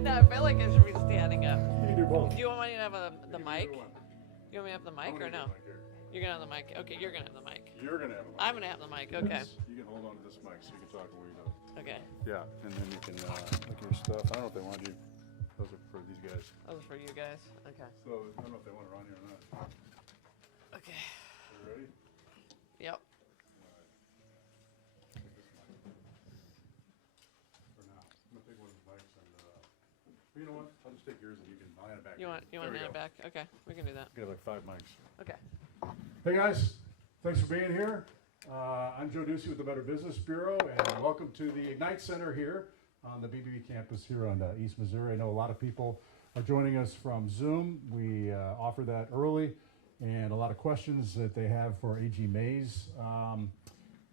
No, I feel like I should be standing up. You can do both. Do you want me to have the mic? You want me to have the mic or no? You're gonna have the mic. Okay, you're gonna have the mic. You're gonna have a mic. I'm gonna have the mic. Okay. Yes. You can hold on to this mic so you can talk when you're done. Okay. Yeah, and then you can look at your stuff. I don't know if they want you. Those are for these guys. Those are for you guys. Okay. So I don't know if they want it around here or not. Okay. Are you ready? Yep. Take this mic. For now, I'm gonna take one of the mics and. You know what? I'll just take yours and you can hand it back. You want to hand it back? Okay, we can do that. We got like 5 mics. Okay. Hey guys, thanks for being here. I'm Joe Ducey with the Better Business Bureau, and welcome to the Ignite Center here on the BBB campus here on East Missouri. I know a lot of people are joining us from Zoom. We offer that early, and a lot of questions that they have for AG Mayes.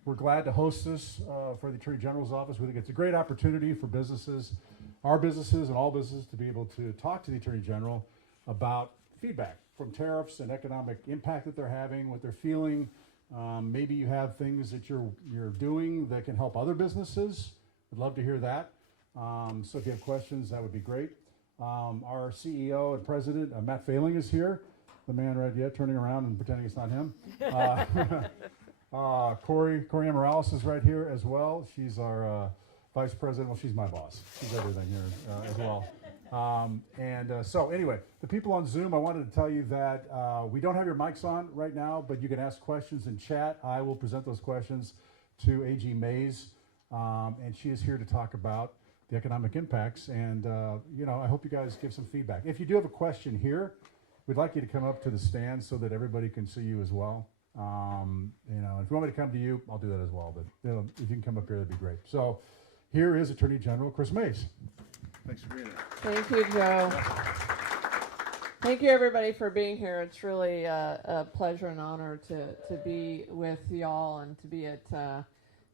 We're glad to host this for the Attorney General's office. We think it's a great opportunity for businesses, our businesses and all businesses, to be able to talk to the Attorney General about feedback from tariffs and economic impact that they're having, what they're feeling. Maybe you have things that you're doing that can help other businesses. We'd love to hear that. So if you have questions, that would be great. Our CEO and president, Matt Failing, is here. The man right yet, turning around and pretending it's not him. Corey Morales is right here as well. She's our vice president. Well, she's my boss. She's everything here as well. So anyway, the people on Zoom, I wanted to tell you that we don't have your mics on right now, but you can ask questions in chat. I will present those questions to AG Mayes, and she is here to talk about the economic impacts. And I hope you guys give some feedback. If you do have a question here, we'd like you to come up to the stand so that everybody can see you as well. If you want me to come to you, I'll do that as well. But if you can come up here, that'd be great. So here is Attorney General Kris Mayes. Thanks for being here. Thank you, Joe. Thank you, everybody, for being here. It's really a pleasure and honor to be with y'all and to be at the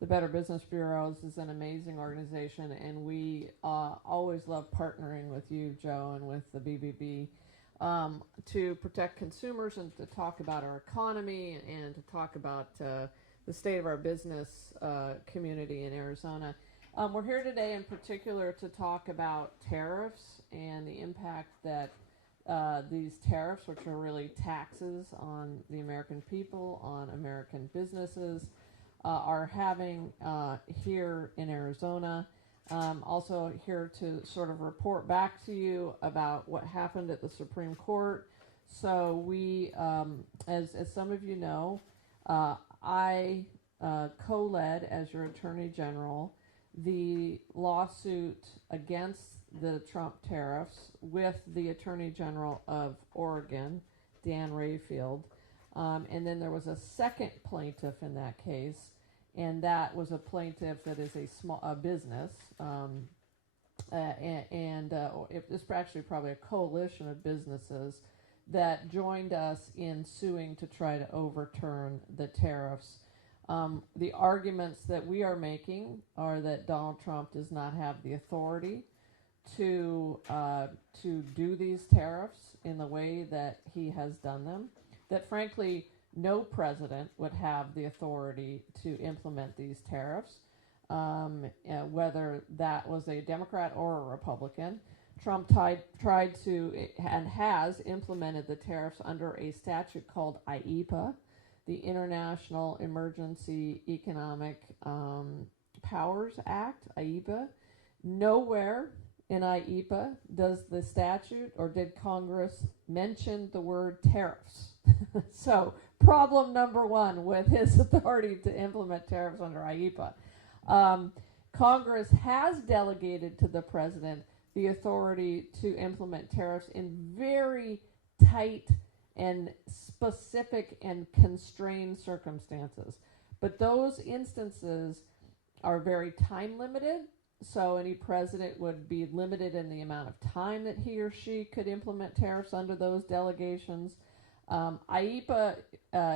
Better Business Bureau. This is an amazing organization, and we always love partnering with you, Joe, and with the BBB to protect consumers and to talk about our economy and to talk about the state of our business community in Arizona. We're here today in particular to talk about tariffs and the impact that these tariffs, which are really taxes on the American people, on American businesses, are having here in Arizona. Also here to sort of report back to you about what happened at the Supreme Court. So we, as some of you know, I co-led as your Attorney General the lawsuit against the Trump tariffs with the Attorney General of Oregon, Dan Rayfield. And then there was a second plaintiff in that case, and that was a plaintiff that is a business. It's actually probably a coalition of businesses that joined us in suing to try to overturn the tariffs. The arguments that we are making are that Donald Trump does not have the authority to do these tariffs in the way that he has done them, that frankly no president would have the authority to implement these tariffs, whether that was a Democrat or a Republican. Trump tried to and has implemented the tariffs under a statute called IEEPA, the International Emergency Economic Powers Act, IEEPA. Nowhere in IEEPA does the statute or did Congress mention the word tariffs. So problem number one with his authority to implement tariffs under IEEPA. Congress has delegated to the president the authority to implement tariffs in very tight and specific and constrained circumstances. But those instances are very time limited, so any president would be limited in the amount of time that he or she could implement tariffs under those delegations. IEEPA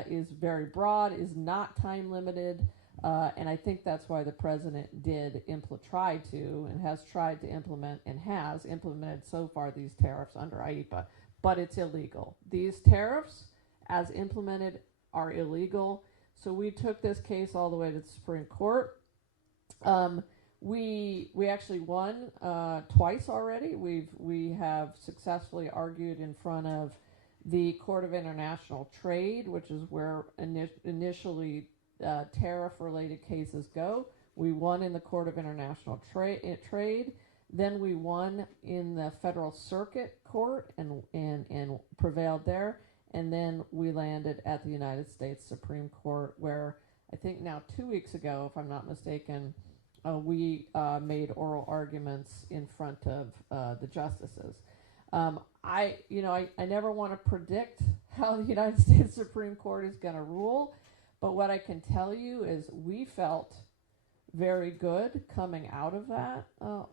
is very broad, is not time limited, and I think that's why the president did try to and has tried to implement and has implemented so far these tariffs under IEEPA. But it's illegal. These tariffs, as implemented, are illegal. So we took this case all the way to the Supreme Court. We actually won twice already. We have successfully argued in front of the Court of International Trade, which is where initially tariff-related cases go. We won in the Court of International Trade. Then we won in the Federal Circuit Court and prevailed there. And then we landed at the United States Supreme Court, where I think now 2 weeks ago, if I'm not mistaken, we made oral arguments in front of the justices. I never want to predict how the United States Supreme Court is going to rule, but what I can tell you is we felt very good coming out of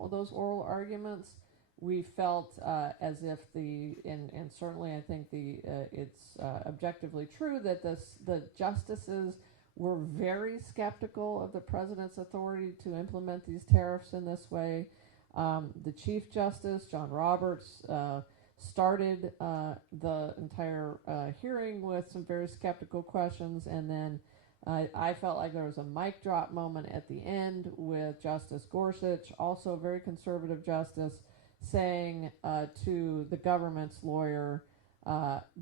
those oral arguments. We felt as if and certainly I think it's objectively true that the justices were very skeptical of the president's authority to implement these tariffs in this way. The Chief Justice, John Roberts, started the entire hearing with some very skeptical questions, and then I felt like there was a mic drop moment at the end with Justice Gorsuch, also a very conservative justice, saying to the government's lawyer,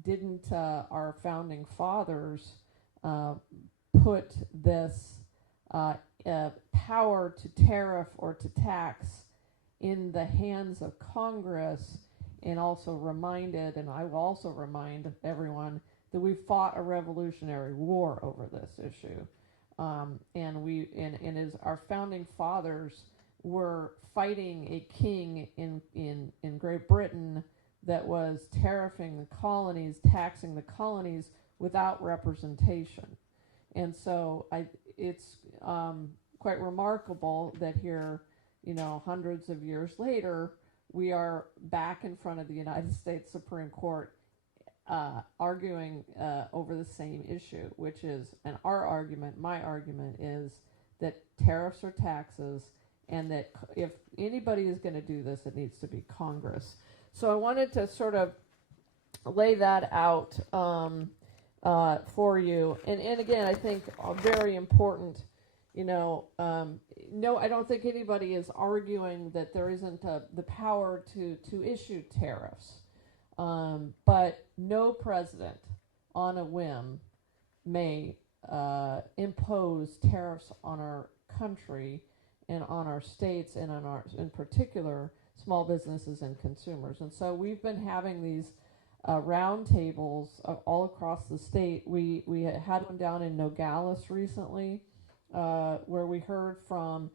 didn't our founding fathers put this power to tariff or to tax in the hands of Congress, and also reminded, and I will also remind everyone, that we fought a revolutionary war over this issue. And as our founding fathers were fighting a king in Great Britain that was tariffing the colonies, taxing the colonies without representation. And so it's quite remarkable that here, hundreds of years later, we are back in front of the United States Supreme Court arguing over the same issue, which is, and my argument is that tariffs are taxes, and that if anybody is going to do this, it needs to be Congress. So I wanted to sort of lay that out for you. And again, I think very important, no, I don't think anybody is arguing that there isn't the power to issue tariffs. But no president on a whim may impose tariffs on our country and on our states and on in particular, small businesses and consumers. And so we've been having these roundtables all across the state. We had one down in Nogales recently, where we heard from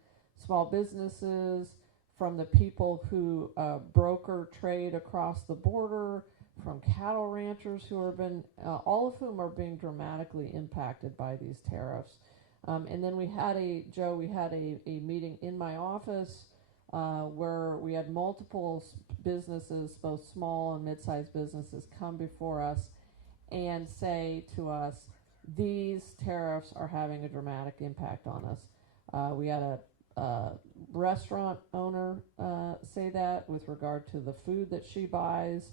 small businesses, from the people who broker trade across the border, from cattle ranchers who have been, all of whom are being dramatically impacted by these tariffs. And then we had a meeting in my office where we had multiple businesses, both small and mid-sized businesses, come before us and say to us, these tariffs are having a dramatic impact on us. We had a restaurant owner say that with regard to the food that she buys.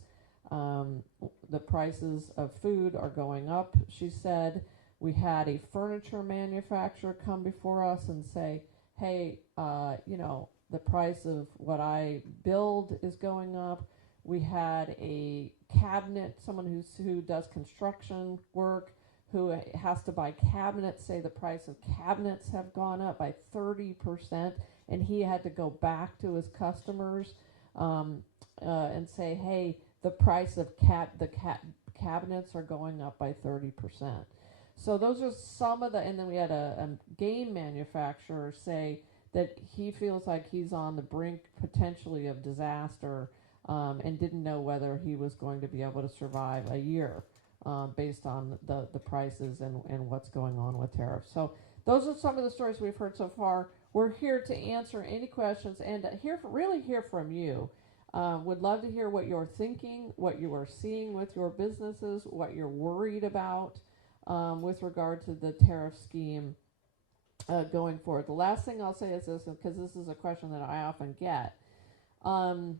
The prices of food are going up, she said. We had a furniture manufacturer come before us and say, hey, the price of what I build is going up. We had a cabinet, someone who does construction work, who has to buy cabinets, say the price of cabinets have gone up by 30%, and he had to go back to his customers and say, hey, the price of cabinets are going up by 30%. So those are some of and then we had a game manufacturer say that he feels like he's on the brink potentially of disaster and didn't know whether he was going to be able to survive a year based on the prices and what's going on with tariffs. So those are some of the stories we've heard so far. We're here to answer any questions and really hear from you. Would love to hear what you're thinking, what you are seeing with your businesses, what you're worried about with regard to the tariff scheme going forward. The last thing I'll say is this, because this is a question that I often get. And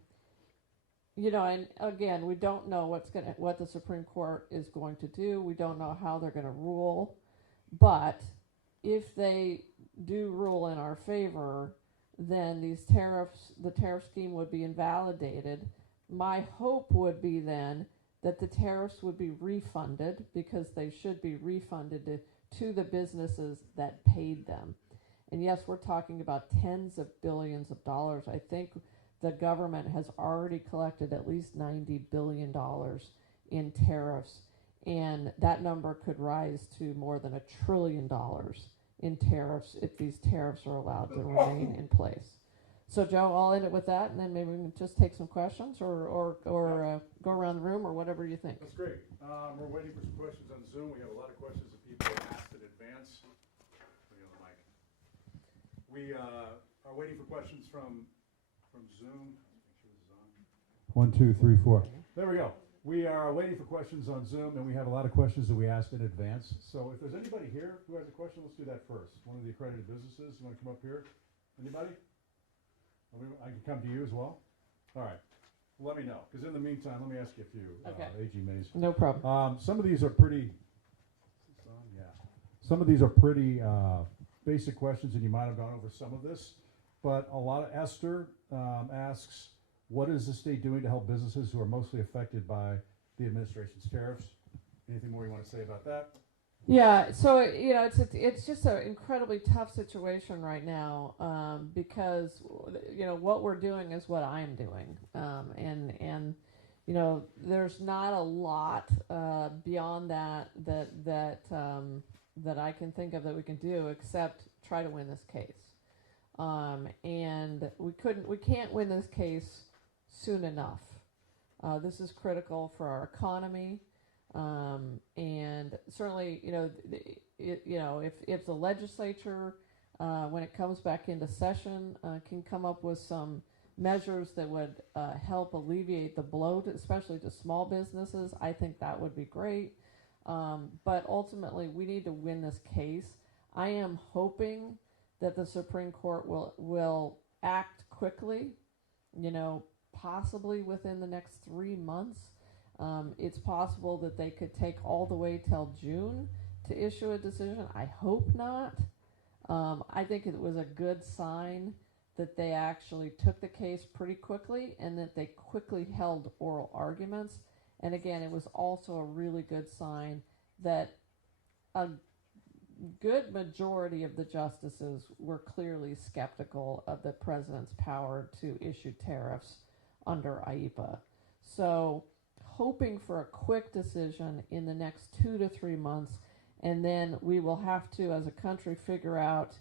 again, we don't know what the Supreme Court is going to do. We don't know how they're going to rule. But if they do rule in our favor, then the tariff scheme would be invalidated. My hope would be then that the tariffs would be refunded, because they should be refunded to the businesses that paid them. And yes, we're talking about tens of billions of dollars. I think the government has already collected at least $90 billion in tariffs, and that number could rise to more than $1 trillion in tariffs if these tariffs are allowed to remain in place. So Joe, I'll end it with that, and then maybe we can just take some questions or go around the room or whatever you think. That's great. We're waiting for some questions on Zoom. We have a lot of questions that people have asked in advance. Bring on the mic. We are waiting for questions from Zoom. Make sure this is on. 1, 2, 3, 4. There we go. We are waiting for questions on Zoom, and we have a lot of questions that we asked in advance. So if there's anybody here who has a question, let's do that first. One of the accredited businesses, you want to come up here? Anybody? I can come to you as well. All right. Let me know, because in the meantime, let me ask you a few. Okay. AG Mayes. No problem. Some of these are pretty. Yeah. Some of these are pretty basic questions, and you might have gone over some of this. But a lot of Esther asks, what is the state doing to help businesses who are mostly affected by the administration's tariffs? Anything more you want to say about that? Yeah, so it's just an incredibly tough situation right now, because what we're doing is what I'm doing, and there's not a lot beyond that I can think of that we can do except try to win this case, and we can't win this case soon enough. This is critical for our economy. And certainly, if the legislature, when it comes back into session, can come up with some measures that would help alleviate the blow, especially to small businesses, I think that would be great. But ultimately, we need to win this case. I am hoping that the Supreme Court will act quickly, possibly within the next 3 months. It's possible that they could take all the way till June to issue a decision. I hope not. I think it was a good sign that they actually took the case pretty quickly and that they quickly held oral arguments. And again, it was also a really good sign that a good majority of the justices were clearly skeptical of the president's power to issue tariffs under IEEPA. So hoping for a quick decision in the next 2 to 3 months, and then we will have to, as a country, figure out,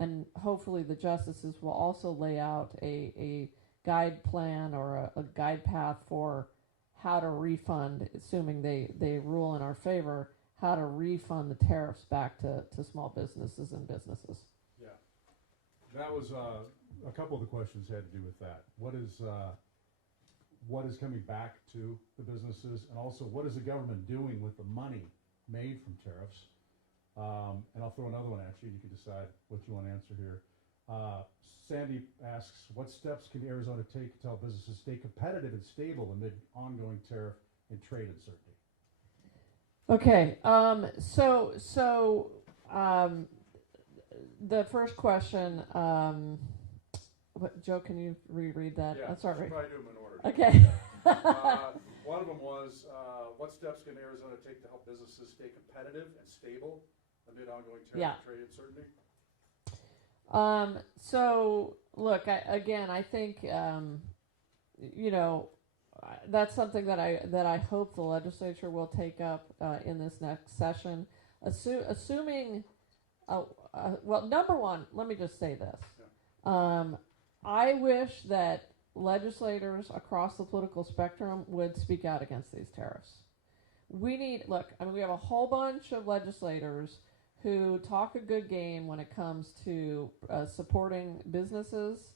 and hopefully the justices will also lay out a guide plan or a guide path for how to refund, assuming they rule in our favor, how to refund the tariffs back to small businesses and businesses. Yeah, that was a couple of the questions had to do with that. What is coming back to the businesses, and also what is the government doing with the money made from tariffs? And I'll throw another one at you, and you can decide what you want to answer here. Sandy asks, what steps can Arizona take to help businesses stay competitive and stable amid ongoing tariff and trade uncertainty? Okay, the first question, Joe, can you reread that? Yeah, That's all right. Probably do them in order. Okay. One of them was, what steps can Arizona take to help businesses stay competitive and stable amid ongoing tariff and trade uncertainty? So look, I think that's something that I hope the legislature will take up in this next session. Assuming, well, number one, let me just say this. Yeah. I wish that legislators across the political spectrum would speak out against these tariffs. We have a whole bunch of legislators who talk a good game when it comes to supporting businesses,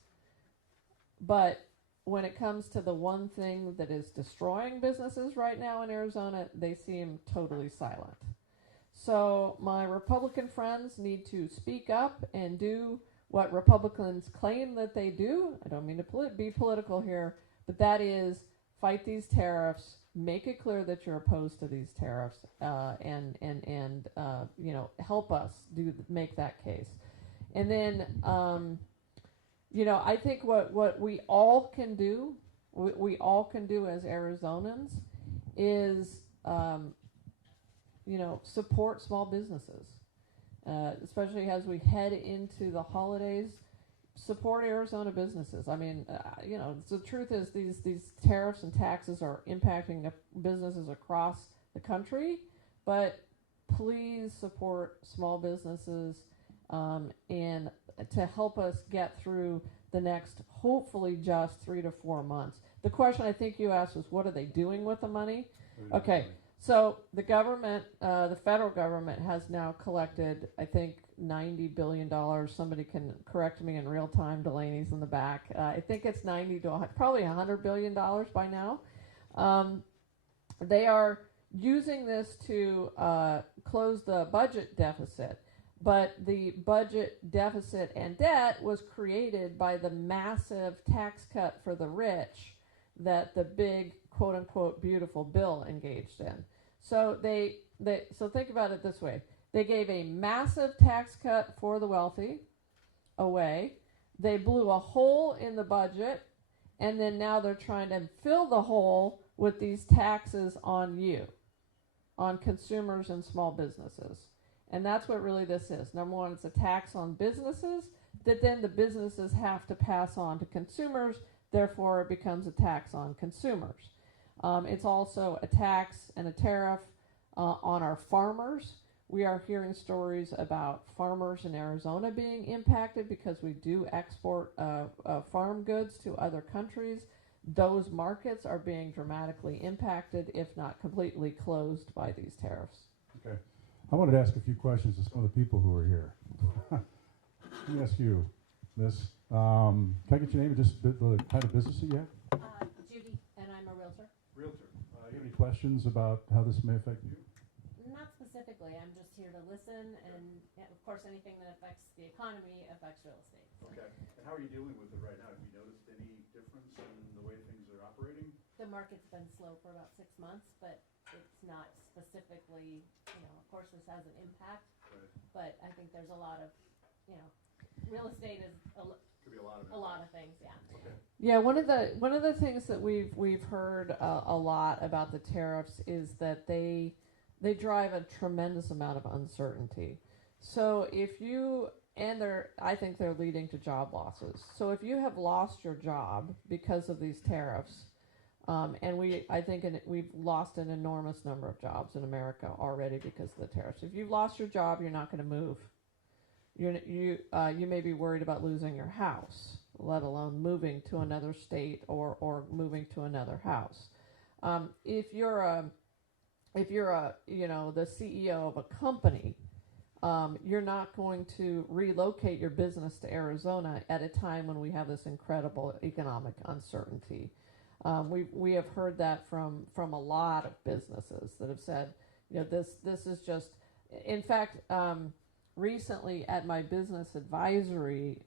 but when it comes to the one thing that is destroying businesses right now in Arizona, they seem totally silent. So my Republican friends need to speak up and do what Republicans claim that they do. I don't mean to be political here, but that is fight these tariffs, make it clear that you're opposed to these tariffs, and help us make that case. And then I think what we all can do, we all can do as Arizonans is, support small businesses, especially as we head into the holidays. Support Arizona businesses. I mean, the truth is these tariffs and taxes are impacting businesses across the country, but please support small businesses and to help us get through the next, hopefully, just 3 to 4 months. The question I think you asked was, what are they doing with the money? Okay, so the government, the federal government, has now collected, I think, $90 billion. Somebody can correct me in real time. Delaney's in the back. I think it's 90 to probably $100 billion by now. They are using this to close the budget deficit. But the budget deficit and debt was created by the massive tax cut for the rich that the big, quote unquote, beautiful bill engaged in. So so think about it this way. They gave a massive tax cut for the wealthy away. They blew a hole in the budget, and then now they're trying to fill the hole with these taxes on you, on consumers and small businesses. And that's what really this is. Number one, it's a tax on businesses that then the businesses have to pass on to consumers. Therefore, it becomes a tax on consumers. It's also a tax and a tariff on our farmers. We are hearing stories about farmers in Arizona being impacted because we do export farm goods to other countries. Those markets are being dramatically impacted, if not completely closed, by these tariffs. Okay. I wanted to ask a few questions to some of the people who are here. Let me ask you, Miss. Can I get your name and just the kind of business that you have? Judy, and I'm a realtor. Realtor. You have any questions about how this may affect you? Not specifically. I'm just here to listen, and of course, anything that affects the economy affects real estate. Okay. And how are you dealing with it right now? Have you noticed any difference in the way things are operating? The market's been slow for about 6 months, but it's not specifically, of course this has an impact, Right. but I think there's a lot of, real estate is Could be a lot lot of things, yeah. Okay. Yeah, one of the things that we've heard a lot about the tariffs is that they drive a tremendous amount of uncertainty. So I think they're leading to job losses. So if you have lost your job because of these tariffs, and we've lost an enormous number of jobs in America already because of the tariffs. If you've lost your job, you're not going to move. You may be worried about losing your house, let alone moving to another state or moving to another house. If you're the CEO of a company, you're not going to relocate your business to Arizona at a time when we have this incredible economic uncertainty. We have heard that from a lot of businesses that have said, this is just. In fact, recently at my business advisory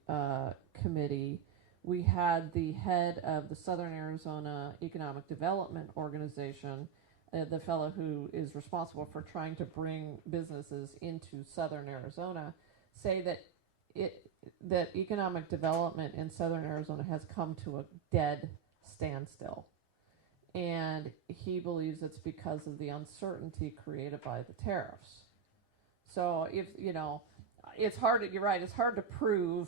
committee, we had the head of the Southern Arizona Economic Development Organization, the fellow who is responsible for trying to bring businesses into Southern Arizona, say that economic development in Southern Arizona has come to a dead standstill. And he believes it's because of the uncertainty created by the tariffs. So it's hard you're right, it's hard to prove,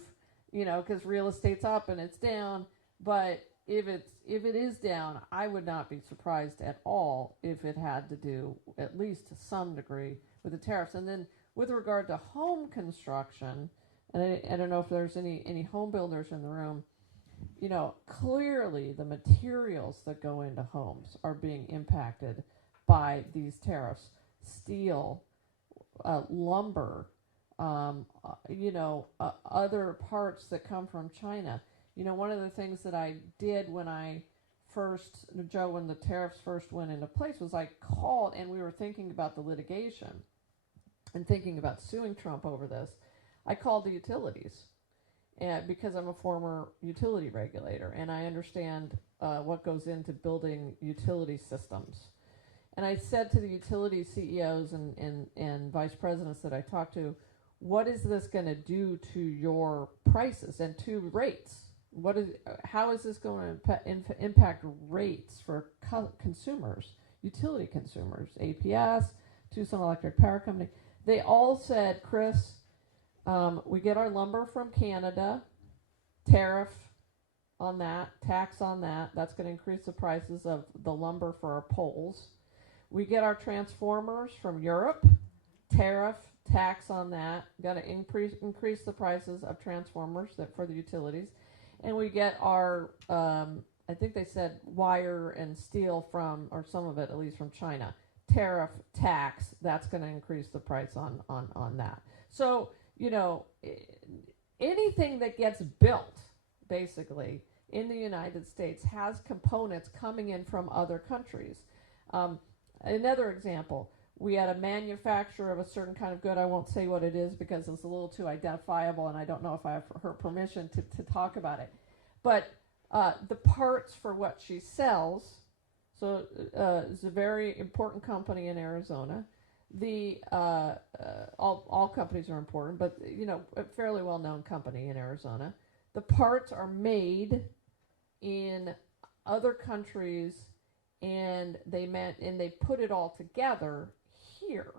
because real estate's up and it's down, but if it is down, I would not be surprised at all if it had to do, at least to some degree, with the tariffs. And then with regard to home construction, and I don't know if there's any home builders in the room, clearly the materials that go into homes are being impacted by these tariffs. Steel, lumber, other parts that come from China. One of the things that I did when the tariffs first went into place was I called, and we were thinking about the litigation and thinking about suing Trump over this. I called the utilities, because I'm a former utility regulator, and I understand what goes into building utility systems. And I said to the utility CEOs and vice presidents that I talked to, what is this going to do to your prices and to rates? How is this going to impact rates for consumers, utility consumers, APS, Tucson Electric Power Company? They all said, Kris, we get our lumber from Canada, tariff on that, tax on that. That's going to increase the prices of the lumber for our poles. We get our transformers from Europe, tariff, tax on that. Got to increase the prices of transformers for the utilities. And we get our, I think they said wire and steel from, or some of it at least from China. Tariff, tax, that's going to increase the price on that. So, you know, anything that gets built, basically, in the United States has components coming in from other countries. Another example, we had a manufacturer of a certain kind of good. I won't say what it is because it's a little too identifiable, and I don't know if I have her permission to talk about it. But the parts for what she sells, so it's a very important company in Arizona. The all companies are important, but you know, a fairly well-known company in Arizona. The parts are made in other countries, and they put it all together here.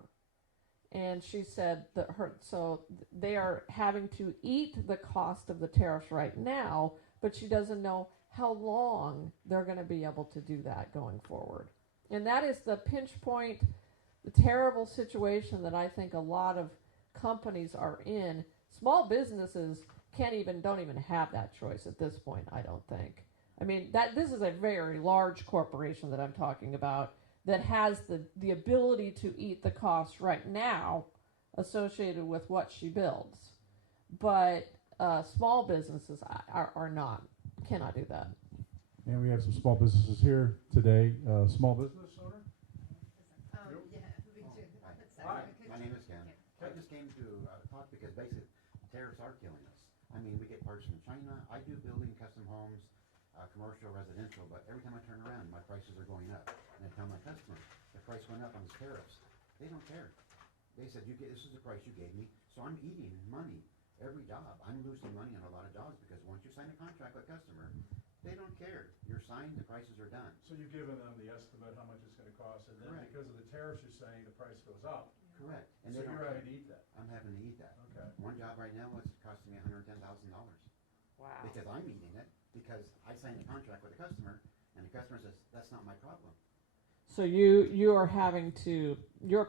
And she said that so they are having to eat the cost of the tariffs right now, but she doesn't know how long they're going to be able to do that going forward. And that is the pinch point, the terrible situation that I think a lot of companies are in. Small businesses don't even have that choice at this point, I don't think. I mean, this is a very large corporation that I'm talking about that has the ability to eat the costs right now associated with what she builds. But small businesses cannot do that. And we have some small businesses here today. Small business owner? Hi, my name is Ken. I just came to talk because basically tariffs are killing us. I mean, we get parts from China. I do building custom homes, commercial, residential, but every time I turn around, my prices are going up. And I tell my customer, the price went up on these tariffs. They don't care. They said, this is the price you gave me, so I'm eating money every job. I'm losing money on a lot of jobs because once you sign a contract with a customer, they don't care. You're signed, the prices are done. So you've given them the estimate how much it's going to cost, and then Correct. because of the tariffs, you're saying the price goes up. Correct. And So they you're don't having to eat that. I'm having to eat that. Okay. One job right now is costing me $110,000. Wow. Because I'm eating it, because I signed a contract with a customer, and the customer says, that's not my problem. So you're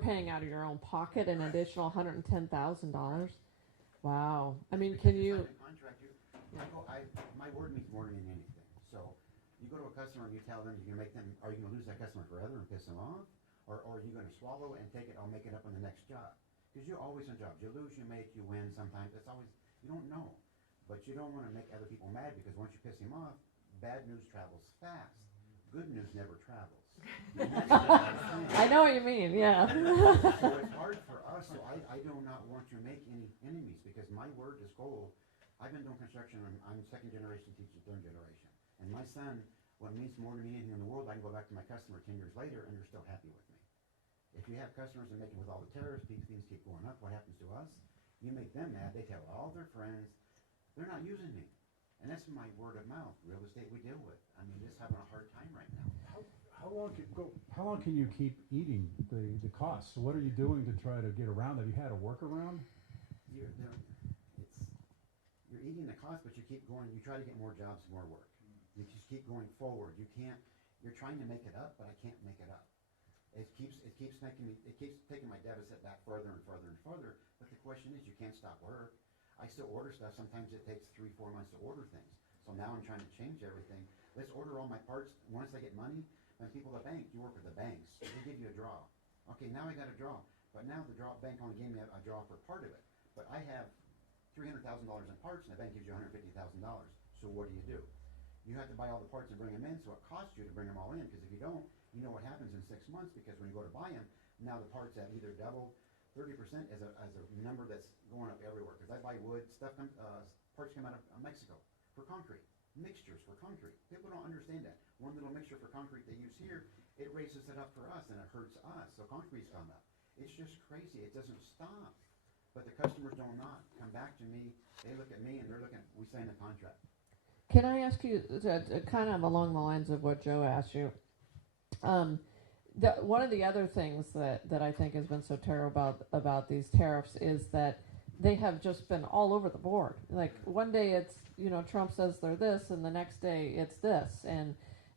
paying out of your own pocket an additional $110,000. Wow. I mean, can you? Sign a contract, my word means more than anything. So you go to a customer and you tell them are you going to lose that customer forever and piss them off, or are you going to swallow it and take it? I'll make it up on the next job. Because you're always in jobs. You lose, you make, you win. Sometimes it's always you don't know, but you don't want to make other people mad because once you piss them off, bad news travels fast. Good news never travels. I know what you mean, yeah. So it's hard for us, so I do not want to make any enemies because my word is gold. I've been doing construction, I'm second generation teaching, third generation. And my son, what means more to me than anything in the world, I can go back to my customer 10 years later and they're still happy with me. If you have customers and make it with all the tariffs, things keep going up, what happens to us? You make them mad, they tell all their friends, they're not using me. And that's my word of mouth, real estate we deal with. I mean, just having a hard time right now. How long can you keep eating the costs? So what are you doing to try to get around that? Have you had a workaround? You're eating the cost, but you keep going. You try to get more jobs, more work. You just keep going forward. You're trying to make it up, but I can't make it up. It keeps taking my deficit back further and further and further. But the question is, you can't stop work. I still order stuff. Sometimes it takes 3-4 months to order things. So now I'm trying to change everything. Let's order all my parts. Once I get money, then people at the bank, you work with the banks. They give you a draw. Okay, now I got a draw. But now the bank only gave me a draw for part of it. But I have $300,000 in parts, and the bank gives you $150,000. So what do? You have to buy all the parts and bring them in, so it costs you to bring them all in. Because if you don't, you know what happens in 6 months. Because when you go to buy them, now the parts have either doubled. 30% as a number that's going up everywhere. Because I buy wood, parts come out of Mexico for concrete, mixtures for concrete. People don't understand that. One little mixture for concrete they use here, it raises it up for us and it hurts us. So concrete's gone up. It's just crazy. It doesn't stop. But the customers do not come back to me. They look at me and they're looking, we sign a contract. Can I ask you, kind of along the lines of what Joe asked you? One of the other things that I think has been so terrible about these tariffs is that they have just been all over the board. Like one day it's, Trump says they're this, and the next day it's this. And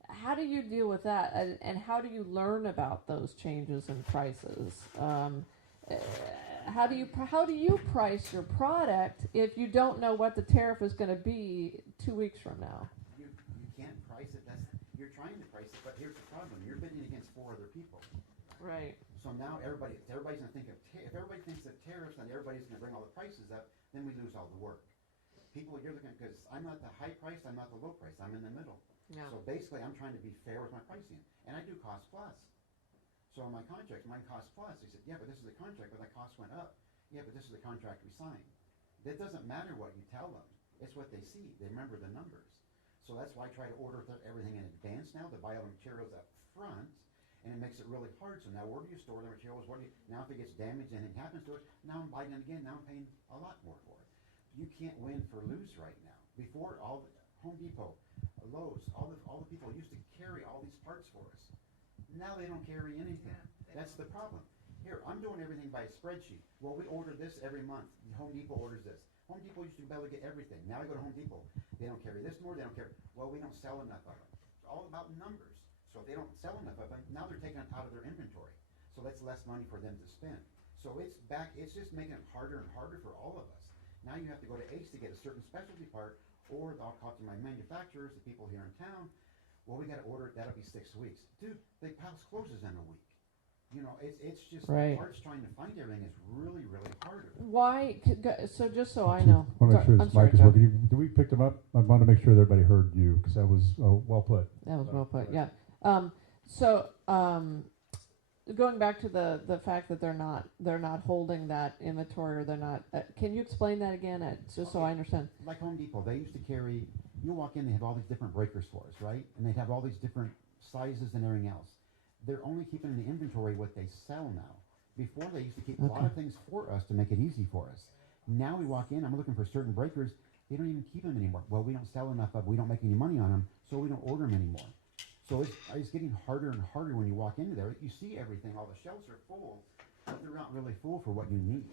how do you deal with that? And how do you learn about those changes in prices? How do you price your product if you don't know what the tariff is going to be 2 weeks from now? You can't price it. You're trying to price it, but here's the problem. You're bidding against 4 other people. Right. So now everybody's going to think if everybody thinks of tariffs and everybody's going to bring all the prices up, then we lose all the work. You're looking at, because I'm not the high price, I'm not the low price, I'm in the middle. Yeah. So basically I'm trying to be fair with my pricing. And I do cost plus. So on my contract, mine cost plus. They said, yeah, but this is the contract, but my cost went up. Yeah, but this is the contract we signed. It doesn't matter what you tell them. It's what they see. They remember the numbers. So that's why I try to order everything in advance now to buy all the materials up front. And it makes it really hard. So now where do you store the materials? Now if it gets damaged and it happens to it, now I'm buying it again. Now I'm paying a lot more for it. You can't win for lose right now. Before, all the Home Depot, Lowe's, all the people used to carry all these parts for us. Now they don't carry anything. That's the problem. Here, I'm doing everything by a spreadsheet. Well, we order this every month. Home Depot orders this. Home Depot used to be able to get everything. Now I go to Home Depot. They don't carry this more. They don't carry. Well, we don't sell enough of them. It's all about numbers. So if they don't sell enough of them, now they're taking it out of their inventory. So that's less money for them to spend. So it's just making it harder and harder for all of us. Now you have to go to Ace to get a certain specialty part, or I'll talk to my manufacturers, the people here in town. Well, we got to order it. That'll be 6 weeks. Dude, the house closes in a week. It's just Right. parts trying to find everything is really, really harder. Why? So just so I know. I want to make sure I'm this sorry, mic is Joe. working. Do we pick them up? I want to make sure that everybody heard you, because that was well put. That was well put. Yeah. Going back to the fact that they're not holding that inventory, or they're not. Can you explain that again, just so I understand? Like Home Depot, they used to carry. You walk in, they have all these different breakers for us, right? And they have all these different sizes and everything else. They're only keeping in the inventory what they sell now. Before, they used to keep a lot of things for us to make it easy for us. Now we walk in, I'm looking for certain breakers. They don't even keep them anymore. Well, we don't sell enough of them. We don't make any money on them, so we don't order them anymore. So it's getting harder and harder when you walk into there. You see everything. All the shelves are full, but they're not really full for what you need.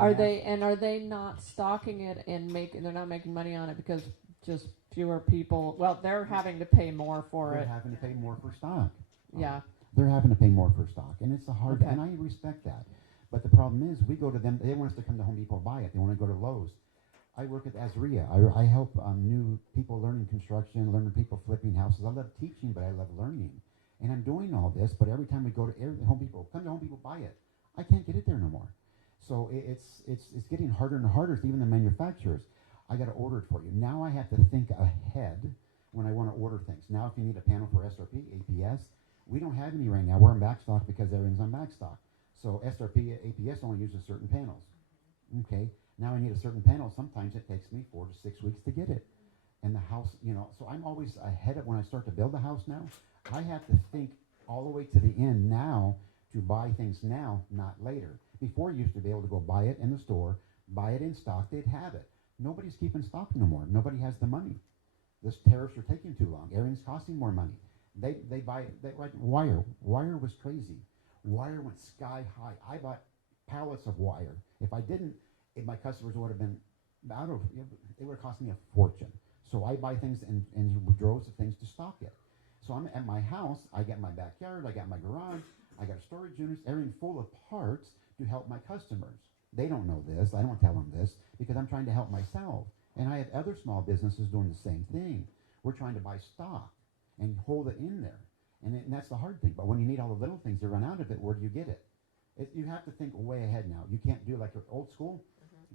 Are they not stocking it and they're not making money on it because just fewer people? Well, they're having to pay more for They're it. having to pay more for stock. Yeah. They're having to pay more for stock, and it's a hard. Okay. And I respect that. But the problem is, we go to them. They want us to come to Home Depot buy it. They want to go to Lowe's. I work at Azria. I help new people learning construction, learning people flipping houses. I love teaching, but I love learning. And I'm doing all this, but every time we go to Home Depot, come to Home Depot, buy it. I can't get it there no more. So it's getting harder and harder to even the manufacturers. I got to order it for you. Now I have to think ahead when I want to order things. Now if you need a panel for SRP, APS, we don't have any right now. We're on backstock because everything's on backstock. So SRP, APS only uses certain panels. Okay. Now I need a certain panel. Sometimes it takes me 4 to 6 weeks to get it. And the house, so I'm always ahead of when I start to build a house now. I have to think all the way to the end now to buy things now, not later. Before, you used to be able to go buy it in the store, buy it in stock, they'd have it. Nobody's keeping stock no more. Nobody has the money. This tariffs are taking too long. Everything's costing more money. They buy wire. Wire was crazy. Wire went sky high. I bought pallets of wire. If I didn't, my customers would have been it would have cost me a fortune. So I buy things and droves of things to stock it. So I'm at my house, I got my backyard, I got my garage, I got storage units, everything full of parts to help my customers. They don't know this, I don't tell them this, because I'm trying to help myself. And I have other small businesses doing the same thing. We're trying to buy stock and hold it in there. And that's the hard thing. But when you need all the little things to run out of it, where do you get it? You have to think way ahead now. You can't do like old school.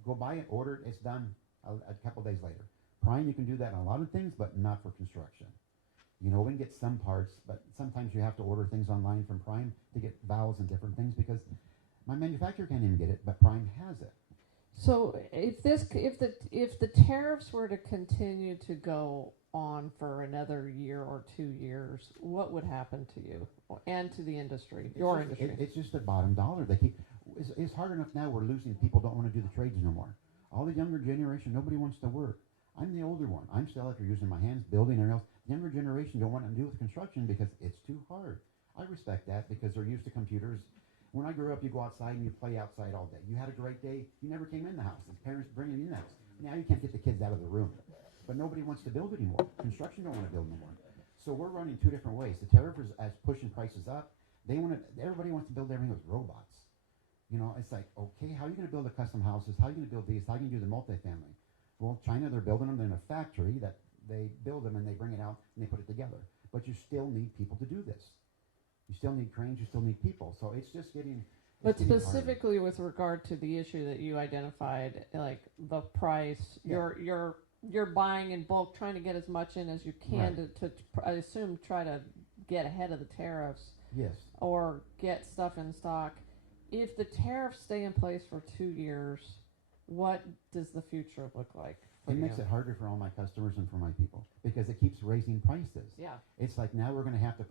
Go buy it, order it, it's done a couple days later. Prime, you can do that on a lot of things, but not for construction. We can get some parts, but sometimes you have to order things online from Prime to get valves and different things because my manufacturer can't even get it, but Prime has it. So if the tariffs were to continue to go on for another year or 2 years, what would happen to you and to the industry, your industry? It's just the bottom dollar. it's hard enough now. We're losing people don't want to do the trades no more. All the younger generation, nobody wants to work. I'm the older one. I'm still out there using my hands, building and else. The younger generation don't want to do with construction because it's too hard. I respect that because they're used to computers. When I grew up, you go outside and you play outside all day. You had a great day. You never came in the house. His parents bring you in the house. Now you can't get the kids out of the room. But nobody wants to build anymore. Construction don't want to build anymore. So we're running two different ways. The tariff is as pushing prices up. Everybody wants to build everything with robots. You know, it's like, okay, how are you going to build the custom houses? How are you going to build these? How are you going to do the multifamily? Well, China, they're building them in a factory that they build them and they bring it out and they put it together. But you still need people to do this. You still need cranes. You still need people. So it's just getting. But specifically with regard to the issue that you identified, like the price, Yeah. you're buying in bulk, trying to get as much in as you can to I assume try to get ahead of the tariffs. Yes. Or get stuff in stock. If the tariffs stay in place for 2 years, what does the future look like? It makes it harder for all my customers and for my people because it keeps raising prices. Yeah. It's like now we're going to have to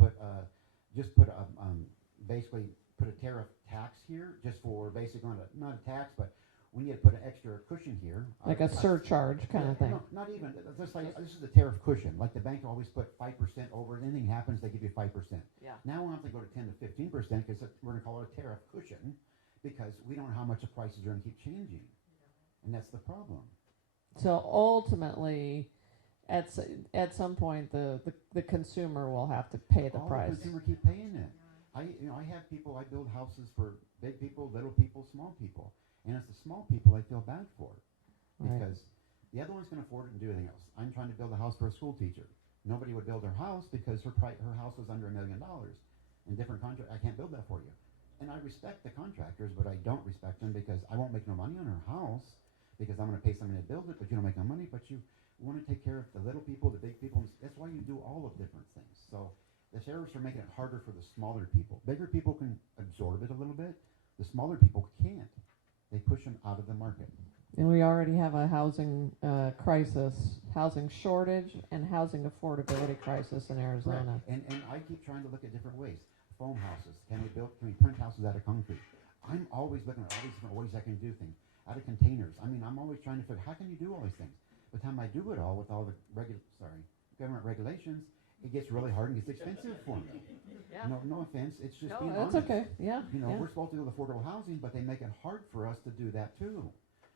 basically put a tariff tax here just for basically not a tax, but we need to put an extra cushion here. Like a surcharge kind of thing. No, not even. Just like this is the tariff cushion. Like the bank always put 5% over. Anything happens, they give you 5%. Yeah. Now we'll have to go to 10 to 15% because we're going to call it a tariff cushion because we don't know how much the prices are going to keep changing, and that's the problem. So ultimately, at some point, the consumer will have to pay the price. The consumer keep paying it. I have people. I build houses for big people, little people, small people. And it's the small people I feel bad for because the other one's can afford it and do anything else. I'm trying to build a house for a school teacher. Nobody would build her house because her house was under $1 million. In different contract, I can't build that for you. And I respect the contractors, but I don't respect them because I won't make no money on her house because I'm going to pay somebody to build it, but you don't make no money. But you want to take care of the little people, the big people. That's why you do all of different things. So the tariffs are making it harder for the smaller people. Bigger people can absorb it a little bit. The smaller people can't. They push them out of the market. And we already have a housing crisis, housing shortage, and housing affordability crisis in Arizona. Right. And I keep trying to look at different ways. Foam houses. Can we print houses out of concrete? I'm always looking at all these different ways I can do things. Out of containers. I mean, I'm always trying to figure how can you do all these things? By the time I do it all with all the government regulations, it gets really hard and gets expensive for me. Yeah. No offense, it's just No, being that's honest. okay. Yeah. You know, yeah. we're supposed to do affordable housing, but they make it hard for us to do that too.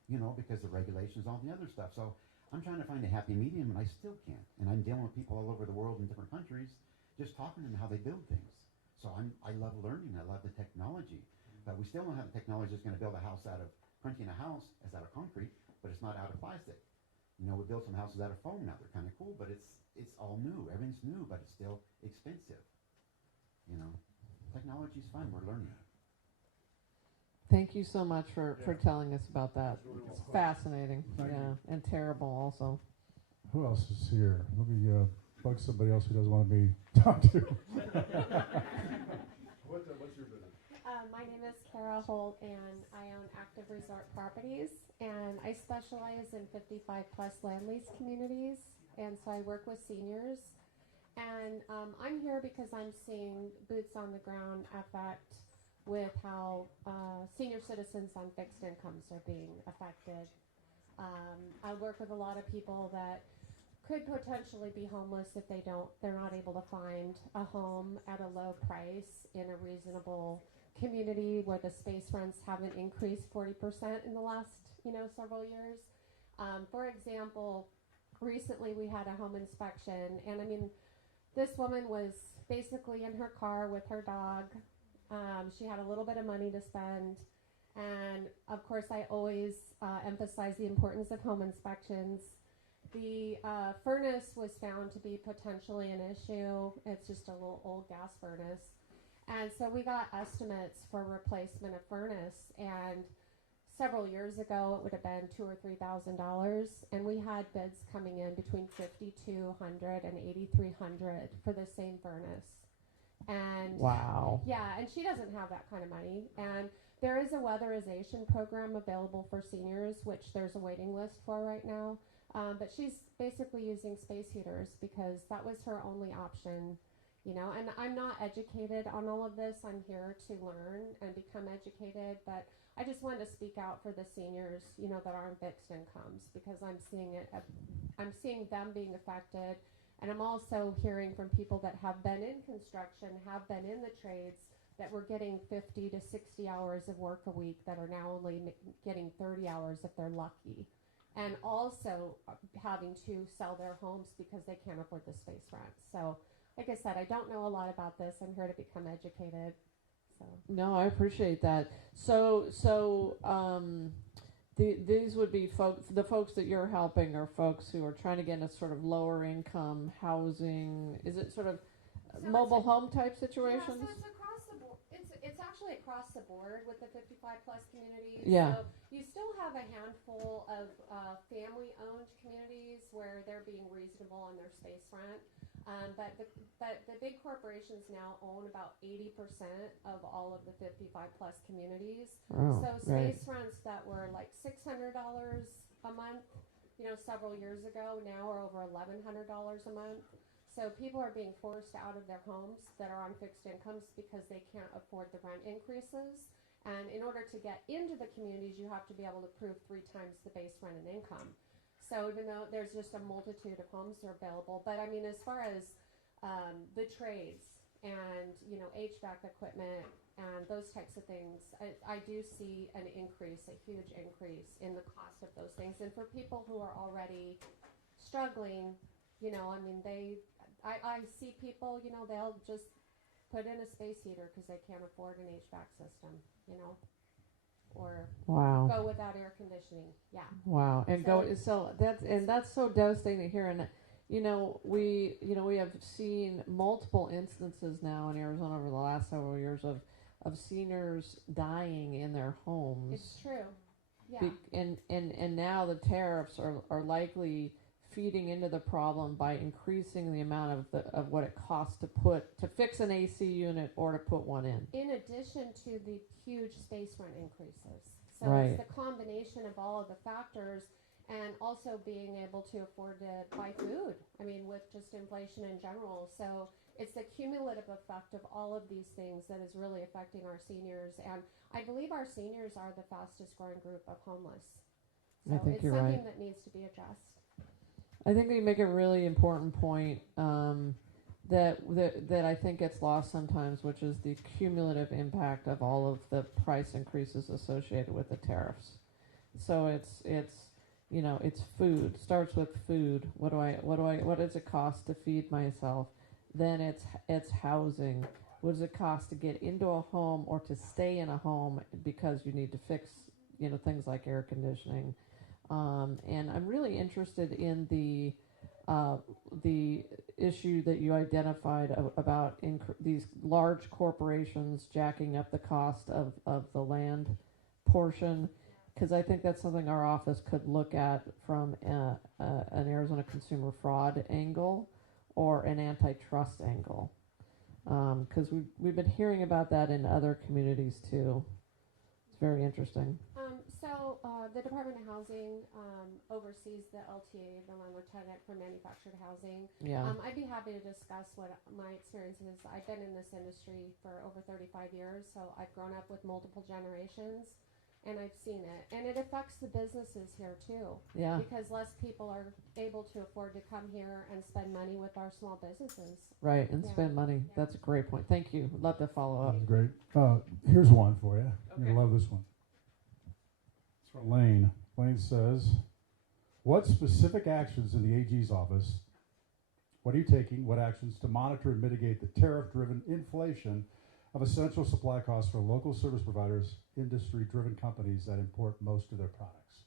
You know, because the regulations, all the other stuff. So I'm trying to find a happy medium, and I still can't. And I'm dealing with people all over the world in different countries, just talking to them how they build things. So I love learning. I love the technology, but we still don't have the technology that's going to build a house out of printing a house as out of concrete, but it's not out of plastic. You know, we build some houses out of foam now. They're kind of cool, but it's all new. Everything's new, but it's still expensive. You know, technology's fun. We're learning. Thank you so much for telling us about that. It's fascinating. Thank you. And terrible also. Who else is here? Let me bug somebody else who doesn't want to be talked to. What's your business? My name is Kara Holt, and I own Active Resort Properties, and I specialize in 55 plus land lease communities, and so I work with seniors. And I'm here because I'm seeing boots on the ground effect with how senior citizens on fixed incomes are being affected. I work with a lot of people that could potentially be homeless if they're not able to find a home at a low price in a reasonable community where the space rents haven't increased 40% in the last, several years. For example, recently we had a home inspection, and I mean, this woman was basically in her car with her dog. She had a little bit of money to spend, and of course I always emphasize the importance of home inspections. The furnace was found to be potentially an issue. It's just a little old gas furnace. And so we got estimates for replacement of furnace, and several years ago it would have been $2,000 or $3,000, and we had bids coming in between $5,200 and $8,300 for the same furnace. And Wow. yeah, and she doesn't have that kind of money. And there is a weatherization program available for seniors, which there's a waiting list for right now. But she's basically using space heaters because that was her only option. You know, and I'm not educated on all of this. I'm here to learn and become educated, but I just wanted to speak out for the seniors, you know, that are on fixed incomes, because I'm seeing it. I'm seeing them being affected, and I'm also hearing from people that have been in construction, have been in the trades, that were getting 50 to 60 hours of work a week that are now only getting 30 hours if they're lucky, and also having to sell their homes because they can't afford the space rent. So, like I said, I don't know a lot about this. I'm here to become educated. So. No, I appreciate that. These would be the folks that you're helping are folks who are trying to get into sort of lower income housing. Is it sort of mobile home type situations? Yeah, so it's across the board. It's actually across the board with the 55 plus communities. Yeah. So you still have a handful of family owned communities where they're being reasonable on their space rent. But the big corporations now own about 80% of all of the 55 plus communities. Oh, So right. space rents that were like $600 a month, you know, several years ago, now are over $1,100 a month. So people are being forced out of their homes that are on fixed incomes because they can't afford the rent increases. And in order to get into the communities, you have to be able to prove 3 times the base rent and income. So even though there's just a multitude of homes that are available, but I mean, as far as the trades and, you know, HVAC equipment and those types of things, I do see an increase, a huge increase in the cost of those things. And for people who are already struggling, you know, I mean, I see people, you know, they'll just put in a space heater because they can't afford an HVAC system, you know, or Wow. go without air conditioning. Yeah. Wow. And So- that's so devastating to hear. And we have seen multiple instances now in Arizona over the last several years of seniors dying in their homes. It's true. Yeah. And now the tariffs are likely feeding into the problem by increasing the amount of what it costs to fix an AC unit or to put one in. In addition to the huge space rent increases. So Right. it's the combination of all of the factors, and also being able to afford to buy food. I mean, with just inflation in general. So it's the cumulative effect of all of these things that is really affecting our seniors. And I believe our seniors are the fastest growing group of homeless. So I think it's you're something right. that needs to be addressed. I think that you make a really important point that I think gets lost sometimes, which is the cumulative impact of all of the price increases associated with the tariffs. So it's food. Starts with food. What does it cost to feed myself? Then it's housing. What does it cost to get into a home or to stay in a home because you need to fix things like air conditioning. And I'm really interested in the issue that you identified about these large corporations jacking up the cost of the land portion, because I think that's something our office could look at from an Arizona consumer fraud angle or an antitrust angle, because we've been hearing about that in other communities too. It's very interesting. The Department of Housing oversees the LTA, the landlord tenant for manufactured housing. Yeah. I'd be happy to discuss what my experience is. I've been in this industry for over 35 years, so I've grown up with multiple generations, and I've seen it. And it affects the businesses here too. Yeah. Because less people are able to afford to come here and spend money with our small businesses. Right, and Yeah. spend money. Yeah. That's a great point. Thank you. Love to follow up. That's great. Here's one for you. Okay. You'll love this one. It's from Lane. Lane says, what specific actions in the AG's office, what are you taking, what actions to monitor and mitigate the tariff-driven inflation of essential supply costs for local service providers, industry-driven companies that import most of their products?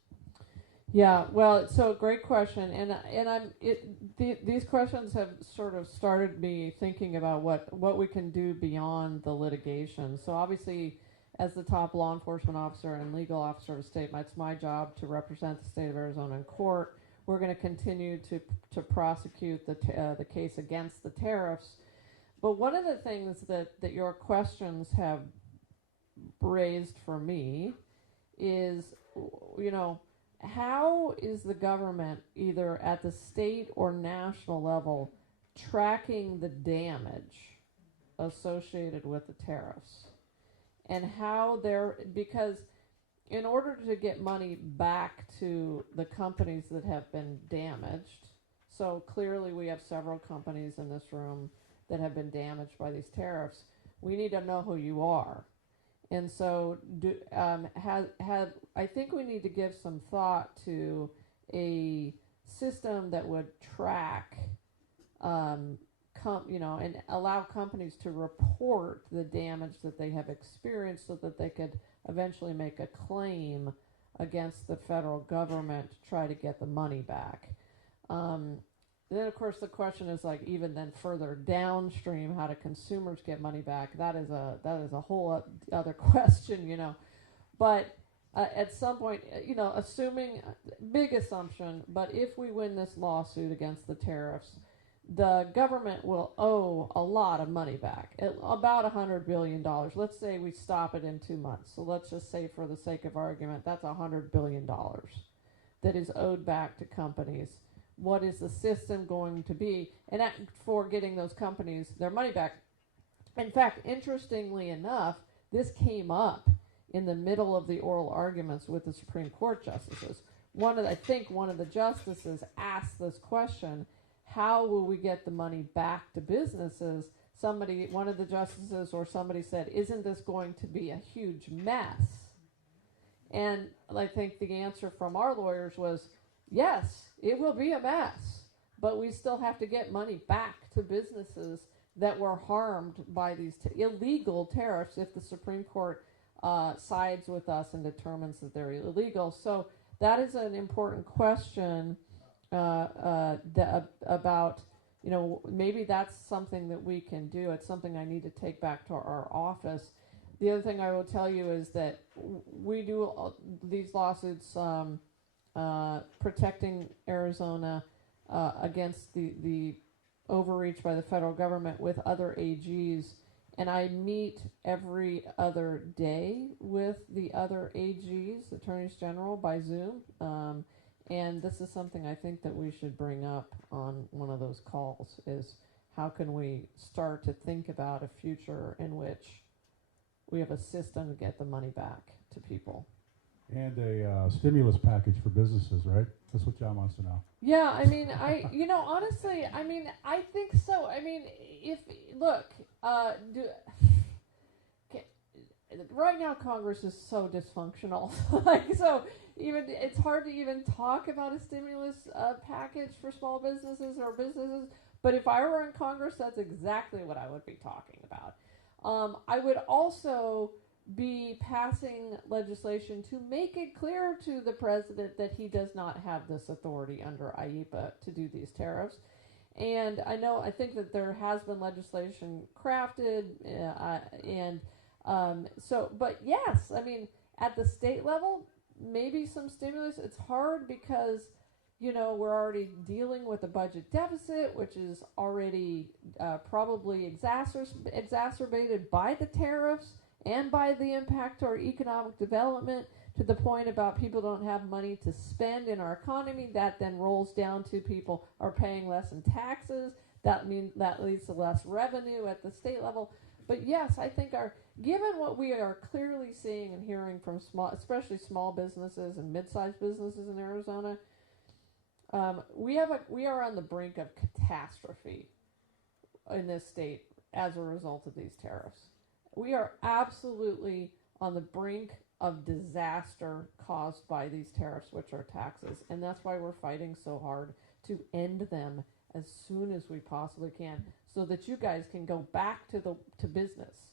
Yeah, well, so great question, these questions have sort of started me thinking about what we can do beyond the litigation. So obviously, as the top law enforcement officer and legal officer of the state, it's my job to represent the state of Arizona in court. We're going to continue to prosecute the case against the tariffs. But one of the things that your questions have raised for me is, how is the government, either at the state or national level, tracking the damage associated with the tariffs and how because in order to get money back to the companies that have been damaged, so clearly we have several companies in this room that have been damaged by these tariffs, we need to know who you are. And so I think we need to give some thought to a system that would track, and allow companies to report the damage that they have experienced so that they could eventually make a claim against the federal government to try to get the money back. Then, of course, the question is like even then further downstream, how do consumers get money back? That is a whole other question, But at some point, assuming big assumption, but if we win this lawsuit against the tariffs, the government will owe a lot of money back, about $100 billion. Let's say we stop it in 2 months. So let's just say, for the sake of argument, that's $100 billion that is owed back to companies. What is the system going to be for getting those companies their money back? In fact, interestingly enough, this came up in the middle of the oral arguments with the Supreme Court justices. I think one of the justices asked this question: how will we get the money back to businesses? One of the justices or somebody said, isn't this going to be a huge mess? And I think the answer from our lawyers was, yes, it will be a mess, but we still have to get money back to businesses that were harmed by these illegal tariffs if the Supreme Court sides with us and determines that they're illegal. So that is an important question about, maybe that's something that we can do. It's something I need to take back to our office. The other thing I will tell you is that we do these lawsuits protecting Arizona against the overreach by the federal government with other AGs, and I meet every other day with the other AGs, Attorneys General, by Zoom, and this is something I think that we should bring up on one of those calls, is how can we start to think about a future in which we have a system to get the money back to people. And a stimulus package for businesses, right? That's what John wants to know. Yeah, honestly, I think so. Right now Congress is so dysfunctional. It's hard to even talk about a stimulus package for small businesses or businesses. But if I were in Congress, that's exactly what I would be talking about. I would also be passing legislation to make it clear to the president that he does not have this authority under IEPA to do these tariffs. And I think that there has been legislation crafted, but yes, at the state level, maybe some stimulus. It's hard because, we're already dealing with a budget deficit, which is already probably exacerbated by the tariffs and by the impact to our economic development, to the point about people don't have money to spend in our economy. That then rolls down to people are paying less in taxes. That leads to less revenue at the state level. But yes, I think given what we are clearly seeing and hearing from especially small businesses and mid-sized businesses in Arizona, we are on the brink of catastrophe in this state as a result of these tariffs. We are absolutely on the brink of disaster caused by these tariffs, which are taxes, and that's why we're fighting so hard to end them as soon as we possibly can, so that you guys can go back to business